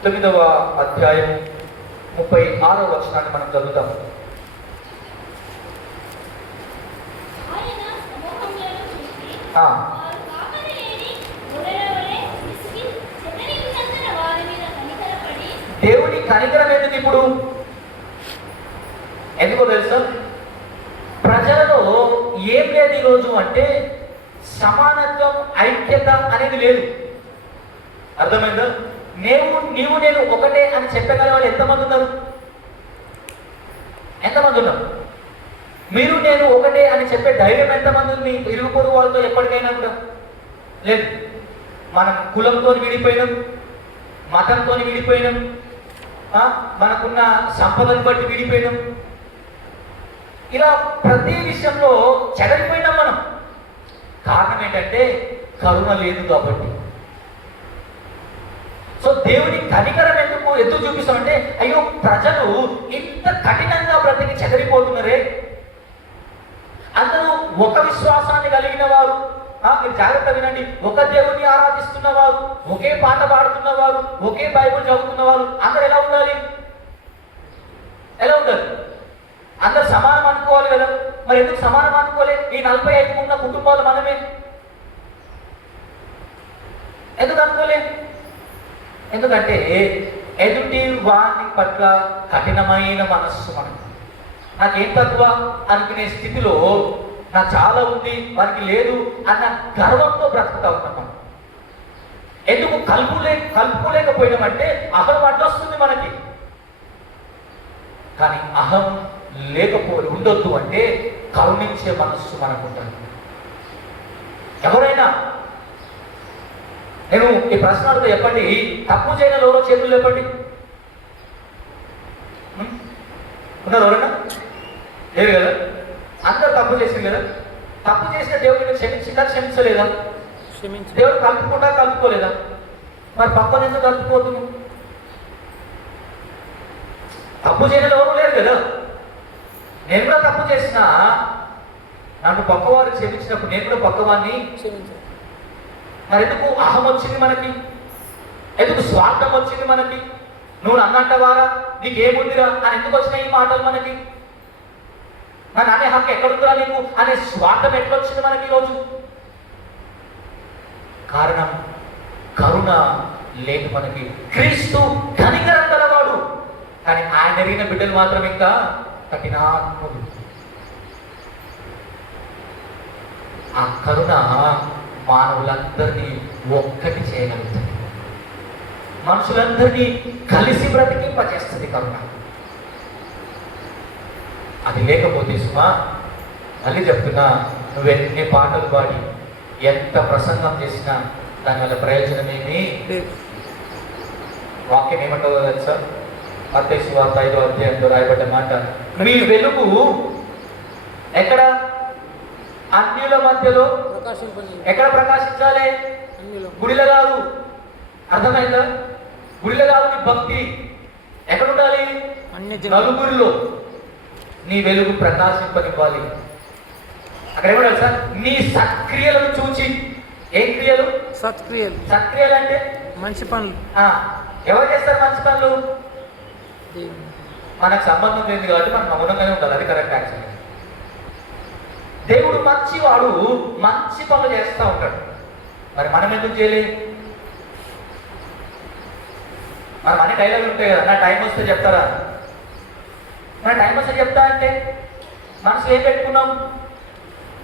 9వ అధ్యాయం 36వ వచనాన్ని మనం చదువుతాం. దేవుని కనికరం ఎందుకు ఇప్పుడు? ఎందుకో తెలుసా? ప్రజలలో ఏం లేదు ఈరోజు అంటే సమానత్వం, ఐక్యత అనేది లేదు. అర్థమైందా? నీవు నేను ఒకటే అని చెప్పగల వాళ్ళు ఎంతమంది ఉన్నారు? ఎంతమంది ఉన్నారు? మీరు నేను ఒకటే అని చెప్పే ధైర్యం ఎంతమంది ఉంది? మీ ఇరుగు పొరుగు వాళ్ళతో ఎప్పటికైనా కూడా లేదు. మనం కులంతో విడిపోయినాం, మతంతో విడిపోయినాం, మనకున్న సంపదను బట్టి విడిపోయినాం. ఇలా ప్రతి విషయంలో చెడరిపోయినాం మనం. కారణం ఏంటంటే కరుణ లేదు కాబట్టి. సో దేవుని కనికరం ఎందుకు చూపిస్తామంటే, అయ్యో ప్రజలు ఇంత కఠినంగా బ్రతికి చెదరిపోతున్నారే. అందరూ ఒక విశ్వాసాన్ని కలిగిన వారు, మీరు జాగ్రత్త వినండి, ఒక దేవుని ఆరాధిస్తున్నవారు, ఒకే పాట పాడుతున్నవారు, ఒకే బైబుల్ చదువుతున్నవారు, అందరు ఎలా ఉండాలి? ఎలా ఉండాలి? అందరు సమానం అనుకోవాలి కదా. మరి ఎందుకు సమానం అనుకోలే? ఈ 45 ఉన్న కుటుంబాలు మనమే ఎందుకు అనుకోలే? ఎందుకంటే ఎదుటి వాని పట్ల కఠినమైన మనస్సు మనం. నాకేం తక్కువ అనుకునే స్థితిలో నాకు చాలా ఉంది వారికి లేదు అన్న గర్వంతో బ్రతుకుతా ఉన్నాం మనం. ఎందుకు కలుపుకోలేకపోయినామంటే అహం అడ్డొస్తుంది మనకి. కానీ అహం ఉండొద్దు అంటే కరుణించే మనస్సు మనకు ఉంటుంది. ఎవరైనా నేను ఈ ప్రశ్న అడుగుతా, చెప్పండి, తప్పు చేయని ఎవరో చేతులు చెప్పండి. ఉన్నారు ఎవరైనా? లేదు కదా. అందరు తప్పు చేసింది కదా. తప్పు చేసిన దేవుడిని క్షమించలేదా? దేవుడు కలుపుకోలేదా? మరి పక్కన ఎందుకు కలుపుకోతున్నావు? తప్పు చేయని ఎవరు లేరు కదా. నేను కూడా తప్పు చేసిన నన్ను పక్కవారు క్షమించినప్పుడు నేను కూడా పక్కవాన్ని క్షమించాలి. మరి ఎందుకు అహం వచ్చింది మనకి? ఎందుకు స్వార్థం వచ్చింది మనకి? నువ్వు అన్నంటవారా, నీకేముందిరా అని ఎందుకు వచ్చినాయి ఈ మాటలు మనకి? నన్ను అనే హక్కు ఎక్కడుందిరా నీకు అనే స్వార్థం ఎట్లొచ్చింది మనకి ఈరోజు? కారణం కరుణ లేదు మనకి. క్రీస్తు కనికరం గలవాడు, కానీ ఆయన ఎరిగిన బిడ్డలు మాత్రం ఇంకా కఠినాత్ములు. ఆ కరుణ మానవులందరినీ ఒక్కటి చేయగలుగుతుంది, మనుషులందరినీ కలిసి బ్రతికింపచేస్తుంది కరుణ. అది లేకపోతే సుమా, మళ్ళీ చెప్తున్నా, నువ్వెన్ని పాటలు పాడి ఎంత ప్రసంగం చేసినా దానివల్ల ప్రయోజనమేమి లేదు. వాక్యం ఏమంటావు తెలుసా? మత్తయి సువార్త 5వ అధ్యాయంలో రాయబడ్డ మాట, మీ వెలుగు ఎక్కడ? అన్యుల మధ్యలో. ప్రకాశింపని ఎక్కడ ప్రకాశించాలి? అన్యుల గుడిలో కాదు. అర్థమైందా? గుడిలో కాదు నీ భక్తి. ఎక్కడ ఉండాలి? నలుగురిలో నీ వెలుగు ప్రకాశింపనివ్వాలి. అక్కడ ఏమంటారు సార్? నీ సక్రియలను చూచి. ఏం క్రియలు? సత్క్రియలు. సక్రియలు అంటే మంచి పనులు. ఎవరు చేస్తారు మంచి పనులు? దేవుని. మనకు సంబంధం లేదు కాబట్టి మనం మౌనంగానే ఉండాలి. అది కరెక్ట్ యాక్చువల్లీ. దేవుడు మంచివాడు, మంచి పనులు చేస్తూ ఉంటాడు. మరి మనం ఎందుకు చేయలేదు? మనం అన్ని డైలాగులు ఉంటాయి కదా, నా టైం వస్తే చెప్తారా? మన టైం వస్తే చెప్తా అంటే మనసులో ఏం పెట్టుకున్నాం?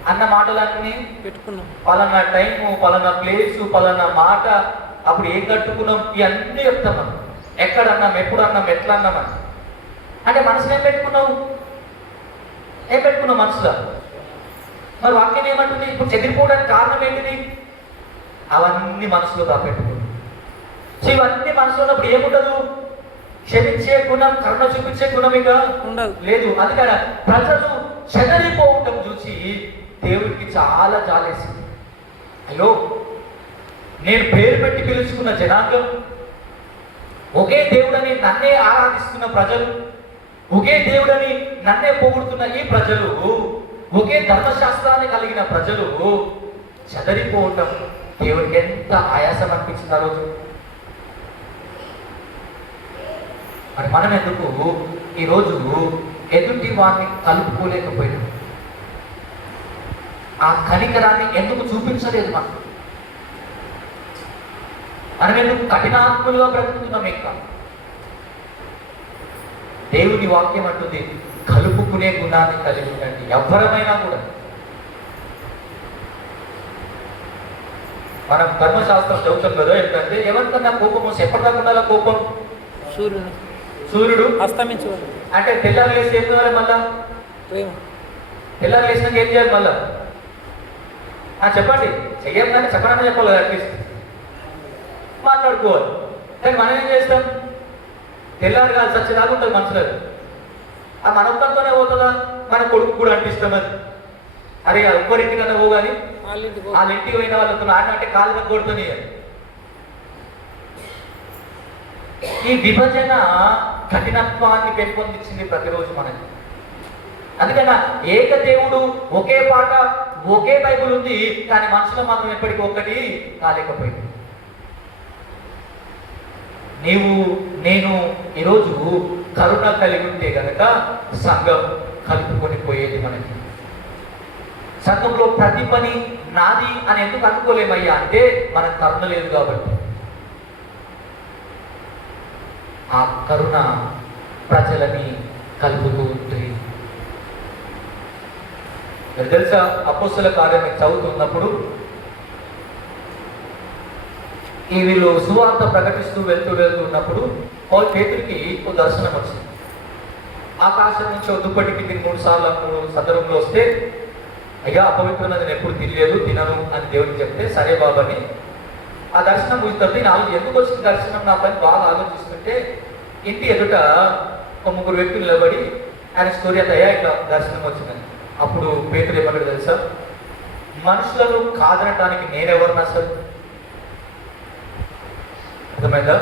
అన్న మాటలన్నీ పెట్టుకున్నాం. పలానా టైము, పలానా ప్లేసు, పలానా మాట, అప్పుడు ఏం కట్టుకున్నాం, ఇవన్నీ చెప్తాం మనం. ఎక్కడ అన్నాం, ఎప్పుడు అన్నాం, ఎట్లా అన్నాం అని. అంటే మనసులో ఏం పెట్టుకున్నావు? ఏం పెట్టుకున్నావు మనసులో? మరి వాక్యం ఏమంటుంది? ఇప్పుడు చెదిరిపోవడానికి కారణం ఏంటిది? అవన్నీ మనసులో దాపెట్టుకున్నాం. సో ఇవన్నీ మనసులో ఉన్నప్పుడు ఏముండదు? క్షమించే గుణం, కరుణ చూపించే గుణం ఇక ఉండదు, లేదు. అందుకని ప్రజలు చెదరిపోవటం చూసి దేవుడికి చాలా జాలేసింది. అయ్యో, నేను పేరు పెట్టి పిలుచుకున్న జనాంగం, ఒకే దేవుడని నన్నే ఆరాధిస్తున్న ప్రజలు, ఒకే దేవుడని నన్నే పొగుడుతున్న ఈ ప్రజలు, ఒకే ధర్మశాస్త్రాన్ని కలిగిన ప్రజలు చెదరిపోవటం దేవుడికి ఎంత ఆయాసం అనిపించింది ఆ రోజు. మరి మనం ఎందుకు ఈరోజు ఎదుటి వారిని కలుపుకోలేకపోయినాం? ఆ కనికరాన్ని ఎందుకు చూపించలేదు మనం? మనం ఎందుకు కఠినాత్ములుగా బ్రతుకుతున్నాం? ఇంకా దేవుని వాక్యం అంటుంది, కలుపుకునే గుణాన్ని కలిగి ఉండండి. ఎవరమైనా కూడా మనం ధర్మశాస్త్రం చదువుతాం కదా, ఏంటంటే ఎవరికన్నా కోపం వస్తే ఎప్పటిదాకా ఉండాలా కోపం? సూర్యుడు అస్తమించవాలి అంటే తెల్లారు లేసి ఏం చేయాలి? మళ్ళా ప్రేమ. తెల్లారు లేసినాక ఏం చేయాలి మళ్ళా? చెప్పండి. చెయ్యాలి కానీ చెప్పడానికి చెప్పాలి కదా, అట్లీస్ట్ మాట్లాడుకోవాలి. కానీ మనం ఏం చేస్తాం? తెల్లారు కాదు సచ్చేదాకా ఉంటుంది మనసులో. ఆ మన ఒక్కరితోనే పోతుందా? మన కొడుకు కూడా అనిపిస్తాం అది. అరే ఒక్కరింటికన్నా పో కానీ వాళ్ళ ఇంటికి పోయిన వాళ్ళతో ఆడినంటే కాలు కొడుతూనే. ఈ విభజన కఠినత్వాన్ని పెంపొందించింది ప్రతిరోజు మనకి. అందుకన్నా ఏక దేవుడు, ఒకే పాట, ఒకే బైబుల్ ఉంది, కానీ మనుషులు మాత్రం ఎప్పటికీ ఒక్కటి కాలేకపోయింది. నీవు నేను ఈరోజు కరుణ కలిగి ఉంటే గనక సంఘం కలుపుకొని పోయేది మనకి. సంఘంలో ప్రతి పని నాది అని ఎందుకు అనుకోలేమయ్యా అంటే మనకు కరుణ లేదు కాబట్టి. ఆ కరుణ ప్రజలని కలుపుతూ ఉంటుంది. మీరు తెలుసా, అపోస్తల కార్యం చదువుతున్నప్పుడు ఈ వీళ్ళు సువార్త ప్రకటిస్తూ వెళ్తున్నప్పుడు పేతురికి ఒక దర్శనం వచ్చింది. ఆకాశం నుంచి దుప్పటి కింద 3 సార్లు సదరంలో వస్తే, అయ్యా అపవిత్రమైన నేను ఎప్పుడు తినలేదు, తినను అని దేవుడికి చెప్తే, సరే బాబాని ఆ దర్శనం ముగిస్తుంది. నాకు ఎందుకు వచ్చిన దర్శనం నా పని బాగా ఆలోచిస్తుంటే, ఇంటి ఎదుట ఒక 3 వ్యక్తులు నిలబడి ఆయన స్టోరీ అంత అయ్యా ఇట్లా దర్శనం వచ్చిందని. అప్పుడు పేతురు ఏమన్నాడు తెలుసా? మనుషులను కాదనటానికి నేనెవరిని అసలు? అర్థమైందా?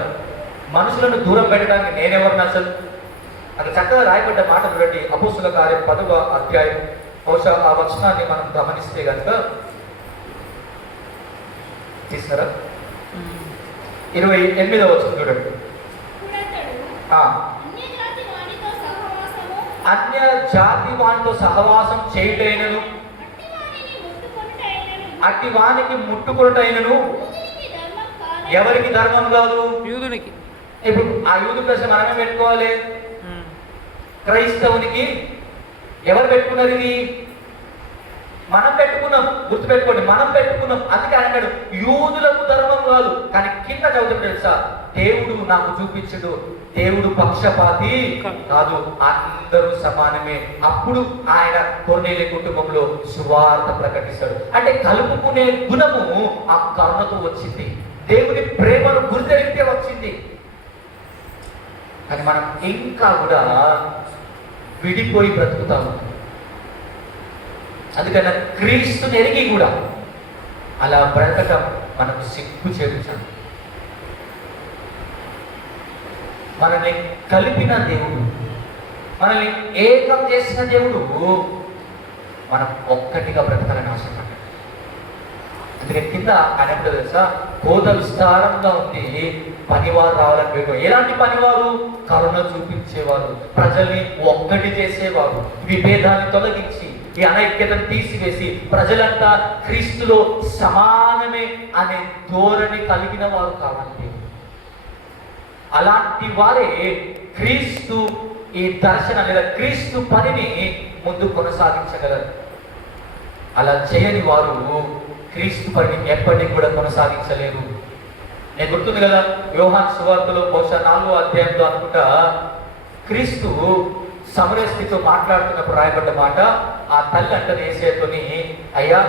మనుషులను దూరం పెట్టడానికి నేనెవరిని అసలు? అది చక్కగా రాయబడ్డ మాట చూడండి. అపోస్తల కార్యం 10వ అధ్యాయం బహుశా ఆ వచనాన్ని మనం గమనిస్తే కనుక తీసినారా 28వ వచనం చూడండి. అన్య జాతి వానితో సహవాసం చేయటైనను అట్టి వానికి ముట్టుకొనుటైనను ఎవరికి ధర్మం కాదు? యూదునికి. ఇప్పుడు ఆ యూదు ప్రశ్న మనమే పెట్టుకోవాలి. క్రైస్తవునికి ఎవరు పెట్టుకున్నారు? ఇది మనం పెట్టుకున్నాం. గుర్తుపెట్టుకోండి, మనం పెట్టుకున్నాం. అందుకే అన్నాడు యూదులకు ధర్మం కాదు. కానీ కింద చదువుతాడు తెలుసా, దేవుడు నాకు చూపించడు, దేవుడు పక్షపాతి కాదు, అందరూ సమానమే. అప్పుడు ఆయన కొర్నేలి కుటుంబంలో సువార్త ప్రకటిస్తాడు. అంటే కలుపుకునే గుణము ఆ కరుణతో వచ్చింది, దేవుని ప్రేమను గుర్తెరిగితే వచ్చింది. కానీ మనం ఇంకా కూడా విడిపోయి బ్రతుకుతాము. అందుకని క్రీస్తుని ఎరిగి కూడా అలా బ్రతకటం మనకు సిగ్గు చేయించాలి. మనల్ని కలిపిన దేవుడు, మనల్ని ఏకం చేసిన దేవుడు మనం ఒక్కటిగా బ్రతకాలని ఆశపడ్డాడు. అందుకే కింద అన్నట్టు తెలుసా, కోత విస్తారంగా ఉంది, పనివారు రావాలని పెట్టు. ఎలాంటి పనివారు? కరుణ చూపించేవారు, ప్రజల్ని ఒక్కటి చేసేవారు, విభేదాన్ని తొలగించి ఈ అనైక్యతను తీసివేసి ప్రజలంతా క్రీస్తులో సమానమే అనే ధోరణి కలిగిన వారు కావాలి. అలాంటి వారే క్రీస్తు ఈ దర్శన లేదా క్రీస్తు పనిని ముందు కొనసాగించగలరు. అలా చేయని వారు క్రీస్తు పనిని ఎప్పటికీ కూడా కొనసాగించలేరు. నేను గుర్తుంది కదా, యోహాను సువార్తలో బహుశా 4వ అధ్యాయంలో అనుకుంటా, క్రీస్తు సమరస్తితో మాట్లాడుతున్నప్పుడు రాయబడ్డ మాట, ఆ తల్లి అంటది యేసేతోని, అయ్యా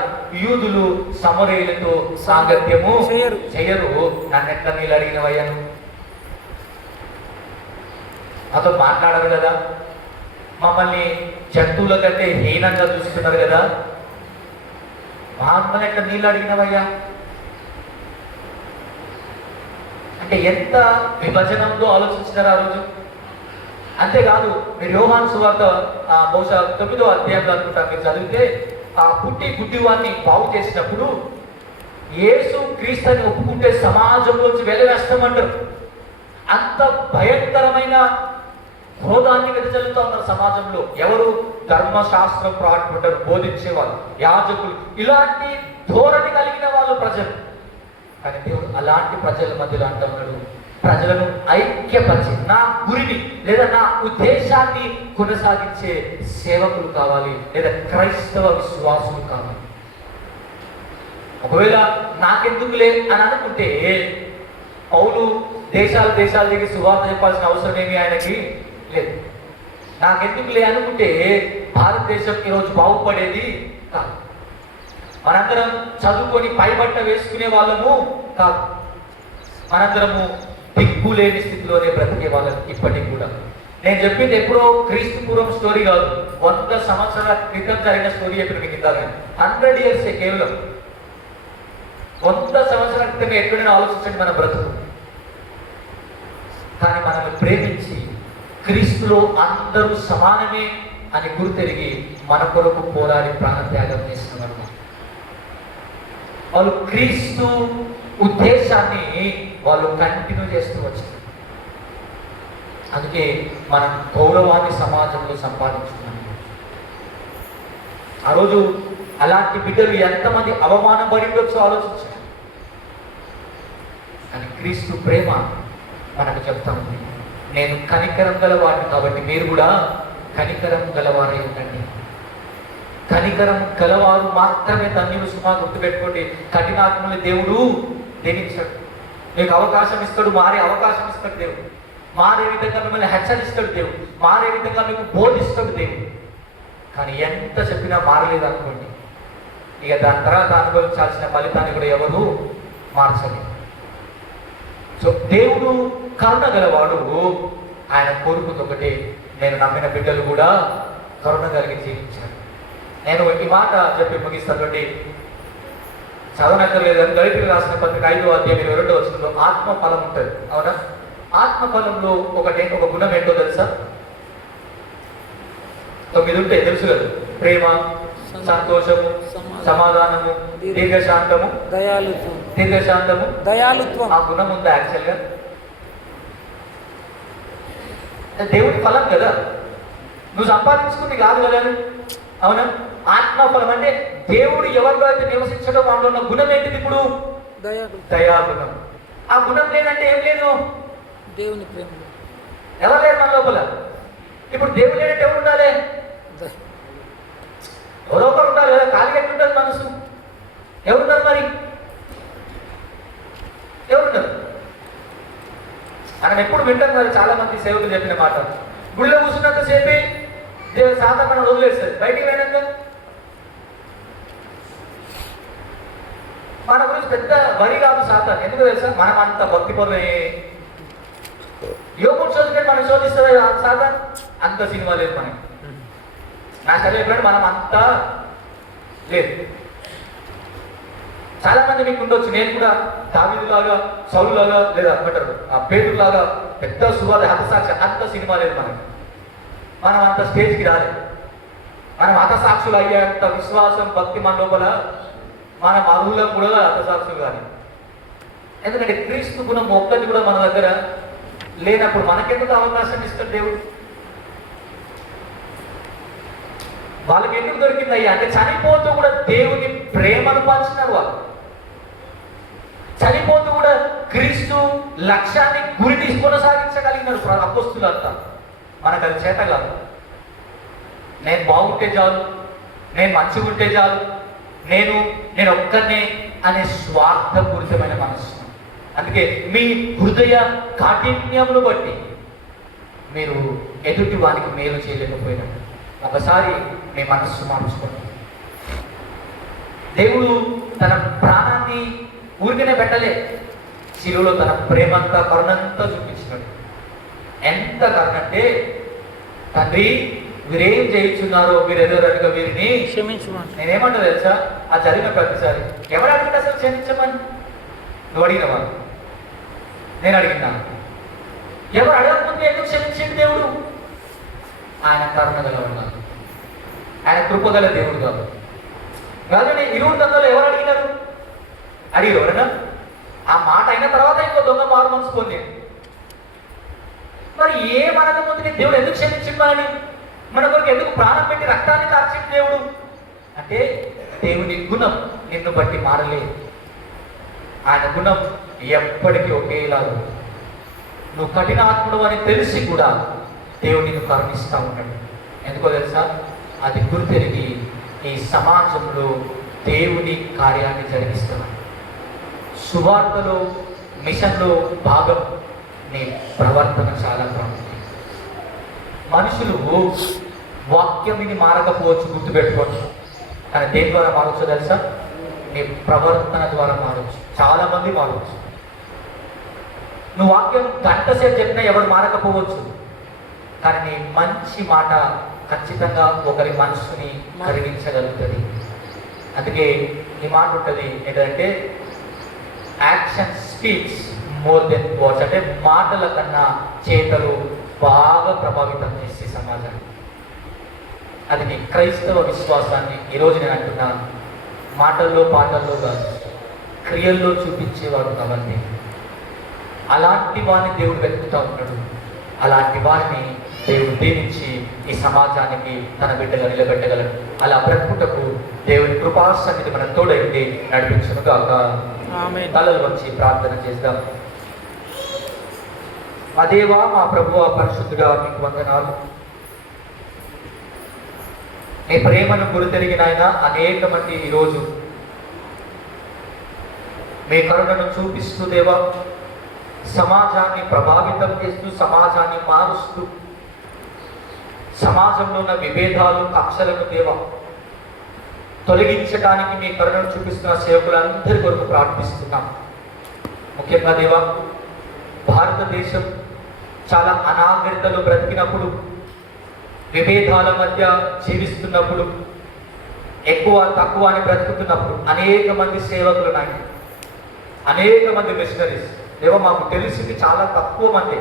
యూదులు సమరయులతో సాంగత్యము చేయరు, నన్ను ఎట్లా నీళ్ళు అడిగినవయ్యాను? నాతో మాట్లాడరు కదా, మమ్మల్ని జంతువుల కంటే హీనంగా చూస్తున్నారు కదా, మమ్మల్ని ఎట్లా నీళ్ళు అడిగినవయ్యా? అంటే ఎంత విభజనంతో ఆలోచించినారు ఆ రోజు. అంతేకాదు, మీరు యోహాను సువార్త బహుశా 9వ అధ్యాయంలో అనుకుంటా మీరు చదివితే, ఆ పుట్టి గుడ్డివాన్ని బాగు చేసినప్పుడు యేసు క్రీస్తుని ఒప్పుకుంటే సమాజంలోంచి వెలివేస్తామంటారు. అంత భయంకరమైన క్రోధాన్ని వెదజల్లుతూ ఉన్నారు సమాజంలో. ఎవరు? ధర్మశాస్త్రం ప్రాటుపడ్డారు, బోధించేవాళ్ళు, యాజకులు, ఇలాంటి ధోరణి కలిగిన వాళ్ళు ప్రజలు. కానీ దేవుడు అలాంటి ప్రజల మధ్యలో అంటున్నాడు, ప్రజలను ఐక్యపరిచి నా గురిని లేదా నా ఉద్దేశాన్ని కొనసాగించే సేవకులు కావాలి, లేదా క్రైస్తవ విశ్వాసులు కావాలి. ఒకవేళ నాకెందుకులే అని అనుకుంటే పౌలు దేశాల దగ్గర సువార్త చెప్పాల్సిన అవసరం ఏమి ఆయనకి లేదు. నాకెందుకులే అనుకుంటే భారతదేశం ఈరోజు బాగుపడేది కాదు. మనందరం చదువుకొని పైబట్ట వేసుకునే వాళ్ళము కాదు. మనందరము దిక్కులేని స్థితిలోనే బ్రతికే వాళ్ళం ఇప్పటికి కూడా. నేను చెప్పింది ఎప్పుడో క్రీస్తు పూర్వం స్టోరీ కాదు, 100 సంవత్సరాల క్రితం జరిగిన స్టోరీ చెప్పిన మీకు ఇందాక. 100 years కేవలం 100 సంవత్సరాల క్రితం ఎక్కడైనా ఆలోచించండి మన బ్రతుకు. కానీ మనల్ని ప్రేమించి క్రీస్తులో అందరూ సమానమే అని గుర్తెరిగి మన కొరకు పోరాడి ప్రాణత్యాగం చేసిన వాళ్ళు క్రీస్తు ఉద్దేశాన్ని వాళ్ళు కంటిన్యూ చేస్తూ వచ్చారు. అందుకే మనం గౌరవాన్ని సమాజంలో సంపాదించుకున్నాం. ఆ రోజు అలాంటి బిడ్డలు ఎంతమంది అవమానం పడి ఉండొచ్చో ఆలోచించారు. కానీ క్రీస్తు ప్రేమ మనకు చెప్తా ఉంది, నేను కనికరం గలవాడిని కాబట్టి మీరు కూడా కనికరం గలవారై ఉండండి. కనికరం గలవారు మాత్రమే ధన్యులు. సుమా గుర్తుపెట్టుకోండి, కఠినాత్మని దేవుడు దీవించాడు. మీకు అవకాశం ఇస్తాడు, మారే అవకాశం ఇస్తాడు దేవుడు. మారే విధంగా మిమ్మల్ని హెచ్చరిస్తాడు దేవుడు, మారే విధంగా మీకు బోధిస్తాడు దేవుడు. కానీ ఎంత చెప్పినా మారలేదు అనుకోండి, ఇక దాని తర్వాత అనుభవించాల్సిన ఫలితాన్ని కూడా ఎవరు మార్చలేదు. సో దేవుడు కరుణ గలవాడు. ఆయన కోరుకుంది ఒకటి, నేను నమ్మిన బిడ్డలు కూడా కరుణ కలిగి జీవించారు. నేను ఈ మాట చెప్పి ముగిస్తానండి, చదవనక్కర్లేదు. దళితులు రాసిన పత్రిక 5వ అధ్యాయం 22వ వచనంలో ఆత్మ ఫలం ఉంటుంది. అవునా? ఆత్మ ఫలంలో ఒక గుణం ఏంటో తెలుసా? 9 ఉంటాయి, తెలుసు కదా. ప్రేమ, సంతోషము, సమాధానము, దీర్ఘశాంతము. దయాలుత్వం. దీర్ఘశాంతము, దయాలుత్వం. ఆ గుణం ఉందా యాక్చువల్గా? దేవుడి ఫలం కదా, నువ్వు సంపాదించుకుంది కాదు కదా. అవునా? ఆత్మఫలం అంటే దేవుడు ఎవరిలో అయితే నివసించడం వాళ్ళలో ఉన్న గుణం ఏంటిది? ఇప్పుడు దయాగుణం. ఆ గుణం లేదంటే ఏం లేదు, దేవుని ప్రేమ. ఎవరు లేరు మన లోపల. ఇప్పుడు దేవుడు లేదంటే ఎవరు ఉండాలి? ఎవరో ఒకరు ఉండాలి కదా. ఖాళీగా ఎట్లుంటుంది మనసు? ఎవరున్నారు మరి? ఎవరున్నారు? మనం ఎప్పుడు వింటాం కదా, చాలా మంది సేవకులు చెప్పిన మాట, గుళ్ళో కూర్చున్నంత సేపే సాధన మనం వదిలేస్తుంది, బయటికి వెళ్ళాక మన గురించి పెద్ద వరి కాదు సాతాన్. ఎందుకు తెలుసా? మనం అంత భక్తి పరులే. యోగుడు చదువుకుంటే మనం శోధిస్తుంది సాతాన్. అంత సినిమా లేదు మనకి. నా చదివేప్పుడు మనం అంతా లేదు. చాలా మంది మీకు ఉండొచ్చు, నేను కూడా దావీదులాగా, సౌలులాగా, లేదా అంటారు పేతులాగా పెద్ద సువాద హతసాక్షి, అంత సినిమా లేదు మనకి. మనం అంత స్టేజ్కి రాలేదు. మనం హతసాక్షులు అయ్యేంత విశ్వాసం, భక్తి మన లోపల మన అర్హులం కూడా హతసాక్షులు కానీ. ఎందుకంటే క్రీస్తు గుణం ఒక్కటి కూడా మన దగ్గర లేనప్పుడు మనకెందుకు అవకాశం ఇస్తాడు దేవుడు? వాళ్ళకి ఎందుకు దొరికింది అయ్యా అంటే చనిపోతూ కూడా దేవుని ప్రేమను పంచినారు వాళ్ళు. చనిపోతూ కూడా క్రీస్తు లక్ష్యాన్ని గురి కొనసాగించగలిగినారు అపోస్తులంతా. మనకు అది చేత కాదు. నేను బాగుంటే చాలు, నేను మంచిగా ఉంటే చాలు, నేను ఒక్కనే అనే స్వార్థపూరితమైన మనస్సు. అందుకే మీ హృదయ కాఠిన్యమును బట్టి మీరు ఎదుటి వానికి మేలు చేయలేకపోయినట్టు ఒకసారి మీ మనస్సు మార్చుకోండి. దేవుడు తన ప్రాణాన్ని ఊరికనే పెట్టలే, శిలువలో తన ప్రేమంతా, కరుణంతా చూపించినాడు. ఎంత కరుణ అంటే, తండ్రి వీరేం చేయించున్నారో మీరు ఎదురడుగా వీరిని క్షమించమని. నేనేమంటా తెలుసా? ఆ జరిగిన ప్రతిసారి ఎవరు అడిగితే అసలు క్షమించమని? నువ్వు అడిగినవా? నేను అడిగినా? ఎవరు అడగకపోతే ఎందుకు క్షమించింది దేవుడు? ఆయన కరుణ గలవాడు, ఆయన కృపగల దేవుడు కాదు. కానీ ఇరువురు దందలో ఎవరు అడిగినారు? అడిగారు ఎవరన్నా? ఆ మాట అయిన తర్వాత ఇంకో దొంగ మారు మనసు పొంది. మరి ఏ మనకు ముందుకే దేవుడు ఎందుకు క్షమించిందని, మన కొరకు ఎందుకు ప్రాణం పెట్టి రక్తాన్ని కార్చింది దేవుడు అంటే, దేవుని గుణం నిన్ను బట్టి మారలేదు. ఆయన గుణం ఎప్పటికీ ఒకేలా. నువ్వు కఠినాత్ముడు అని తెలిసి కూడా దేవుడు నిన్ను కరుణిస్తూ ఉన్నాడు. ఎందుకో తెలుసా? అది గుర్తెరిగి ఈ సమాజంలో దేవుని కార్యాన్ని జరిగిస్తున్నాడు. సువార్తలో, మిషన్లో భాగం నీ ప్రవర్తన చాలా ప్రాముఖ్యం. మనుషులు వాక్యం విని మారకపోవచ్చు, గుర్తుపెట్టుకోవచ్చు. కానీ దేని ద్వారా మారవచ్చు తెలుసా? నీ ప్రవర్తన ద్వారా మారవచ్చు. చాలా మంది మారవచ్చు. నువ్వు వాక్యం గంట సేపు చెప్పినా ఎవరు మారకపోవచ్చు, కానీ నీ మంచి మాట ఖచ్చితంగా ఒకరి మనసుని కరిగించగలుగుతుంది. అందుకే ఈ మాట ఉంటుంది ఏంటంటే, action speaks more than words. అంటే మాటల కన్నా చేతలు బాగా ప్రభావితం చేసే సమాజాన్ని. అది నీ క్రైస్తవ విశ్వాసాన్ని ఈరోజు నేను అంటున్నా, మాటల్లో పాటల్లో కాదు, క్రియల్లో చూపించేవాడు కాబట్టి అలాంటి వారిని దేవుడు వెతుకుతూ ఉంటాడు. అలాంటి వారిని దేవుడు దీవించి ఈ సమాజానికి తన బిడ్డగా నిలబెట్టగలడు. అలా బ్రతుకుటకు దేవుని కృపా సన్నిధి మనం తోడైంది నడిపించును గాక. ఆమేన్. తలలు వచ్చి ప్రార్థన చేద్దాం. మా దేవా, మా ప్రభువా, పరిశుద్ధుడా, మీకు వందనాలు. మీ ప్రేమను గురితెరిగిన ఆయన అనేక మంది ఈరోజు మీ కరుణను చూపిస్తూ దేవా, సమాజాన్ని ప్రభావితం చేస్తూ, సమాజాన్ని మారుస్తూ, సమాజంలో ఉన్న విభేదాలు, కక్షలను దేవా తొలగించడానికి మీ కరుణను చూపిస్తున్న సేవకులందరి కొరకు ప్రార్థిస్తున్నాం. ముఖ్యంగా దేవా, భారతదేశం చాలా అనాగరికతలో బ్రతికినప్పుడు, విభేదాల మధ్య జీవిస్తున్నప్పుడు, ఎక్కువ తక్కువ అని బ్రతుకుతున్నప్పుడు అనేక మంది సేవకులు నాయన, అనేక మంది మిషనరీస్ దేవా, మాకు తెలిసింది చాలా తక్కువ మంది,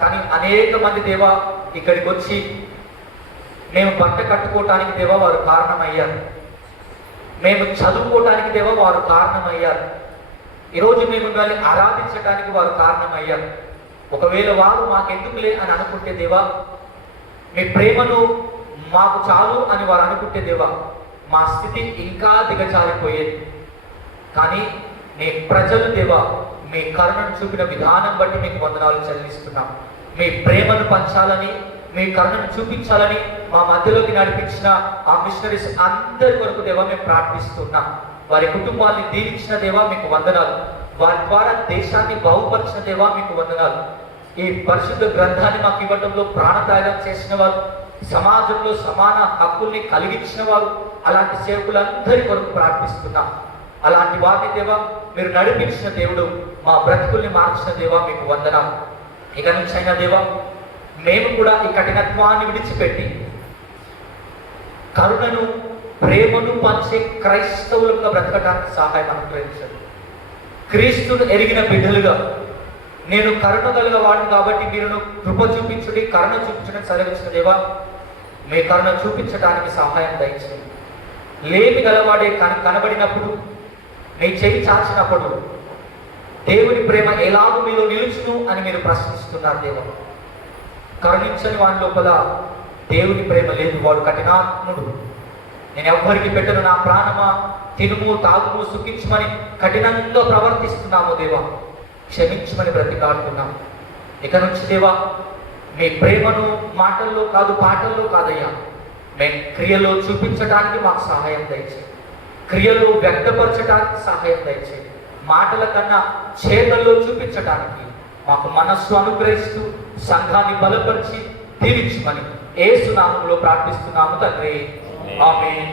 కానీ అనేక మంది దేవా ఇక్కడికి వచ్చి మేము బట్ట కట్టుకోవటానికి దేవా వారు కారణమయ్యారు. మేము చదువుకోవటానికి దేవా వారు కారణమయ్యారు. ఈరోజు మేము మిమ్మల్ని ఆరాధించడానికి వారు కారణమయ్యారు. ఒకవేళ వారు మాకెందుకులే అని అనుకుంటే దేవా, మీ ప్రేమను మాకు చాలు అని వారు అనుకుంటే దేవా, మా స్థితి ఇంకా దిగజారిపోయేది. కానీ మీ ప్రజలు దేవా, మీ కరుణను చూపిన విధానం బట్టి మీకు వందనాలు చెల్లిస్తున్నాం. మీ ప్రేమను పంచాలని, మీ కరుణను చూపించాలని మా మధ్యలోకి నడిపించిన ఆ మిషనరీస్ అందరి కొరకు దేవా మేము ప్రార్థిస్తున్నాం. వారి కుటుంబాన్ని దీవించిన దేవా మీకు వందనాలు. వారి ద్వారా దేశాన్ని బాగుపరిచిన దేవా మీకు వందనాలు. ఈ పరిశుద్ధ గ్రంథాన్ని మాకు ఇవ్వడంలో ప్రాణత్యాగం చేసిన వారు, సమాజంలో సమాన హక్కుల్ని కలిగించిన వారు, అలాంటి సేవకులందరి కొరకు ప్రార్థిస్తున్నాం. అలాంటి వారిని దేవా మీరు నడిపించిన దేవుడు, మా బ్రతుకుల్ని మార్చిన దేవా మీకు వందనాం. ఇక నుంచి అయినా దేవా మేము కూడా ఈ కఠినత్వాన్ని విడిచిపెట్టి కరుణను, ప్రేమను పంచే క్రైస్తవులుగా బ్రతకడానికి సహాయం అనుగ్రహించండి. క్రీస్తును ఎరిగిన బిడ్డలుగా నేను కరుణ కలిగిన వాడిని కాబట్టి మీరు కృప చూపించుడి, కరుణ చూపించడం సెలవిచ్చిన దేవా, మీ కరుణ చూపించడానికి సహాయం దయచేయండి. లేమి గలవాడే కనబడినప్పుడు, మీ చేయి చాచినప్పుడు దేవుని ప్రేమ ఎలాగూ మీలో నిలుచును అని మీరు ప్రశ్నిస్తున్నారు దేవా. కరుణించని వాని లోపల దేవుని ప్రేమ లేదు, వాడు కఠినాత్ముడు. నేను ఎవ్వరికి పెట్టను నా ప్రాణమా, తినుము తాగుము సుఖించమని కఠినంగా ప్రవర్తిస్తున్నాము దేవా, క్షమించమని బ్రతికాడుతున్నాం. ఇక నుంచి దేవా మీ ప్రేమను మాటల్లో కాదు, పాటల్లో కాదయ్యా, మేము క్రియలో చూపించడానికి మాకు సహాయం దయచేయండి. క్రియలో వ్యక్తపరచడానికి సహాయం దయచేయండి. మాటల కన్నా చేతల్లో చూపించడానికి మాకు మనస్సు అనుగ్రహిస్తూ సంఘాన్ని బలపరిచి దీవించమని యేసు నామములో ప్రార్థిస్తున్నాము తండ్రి. ఆమేన్.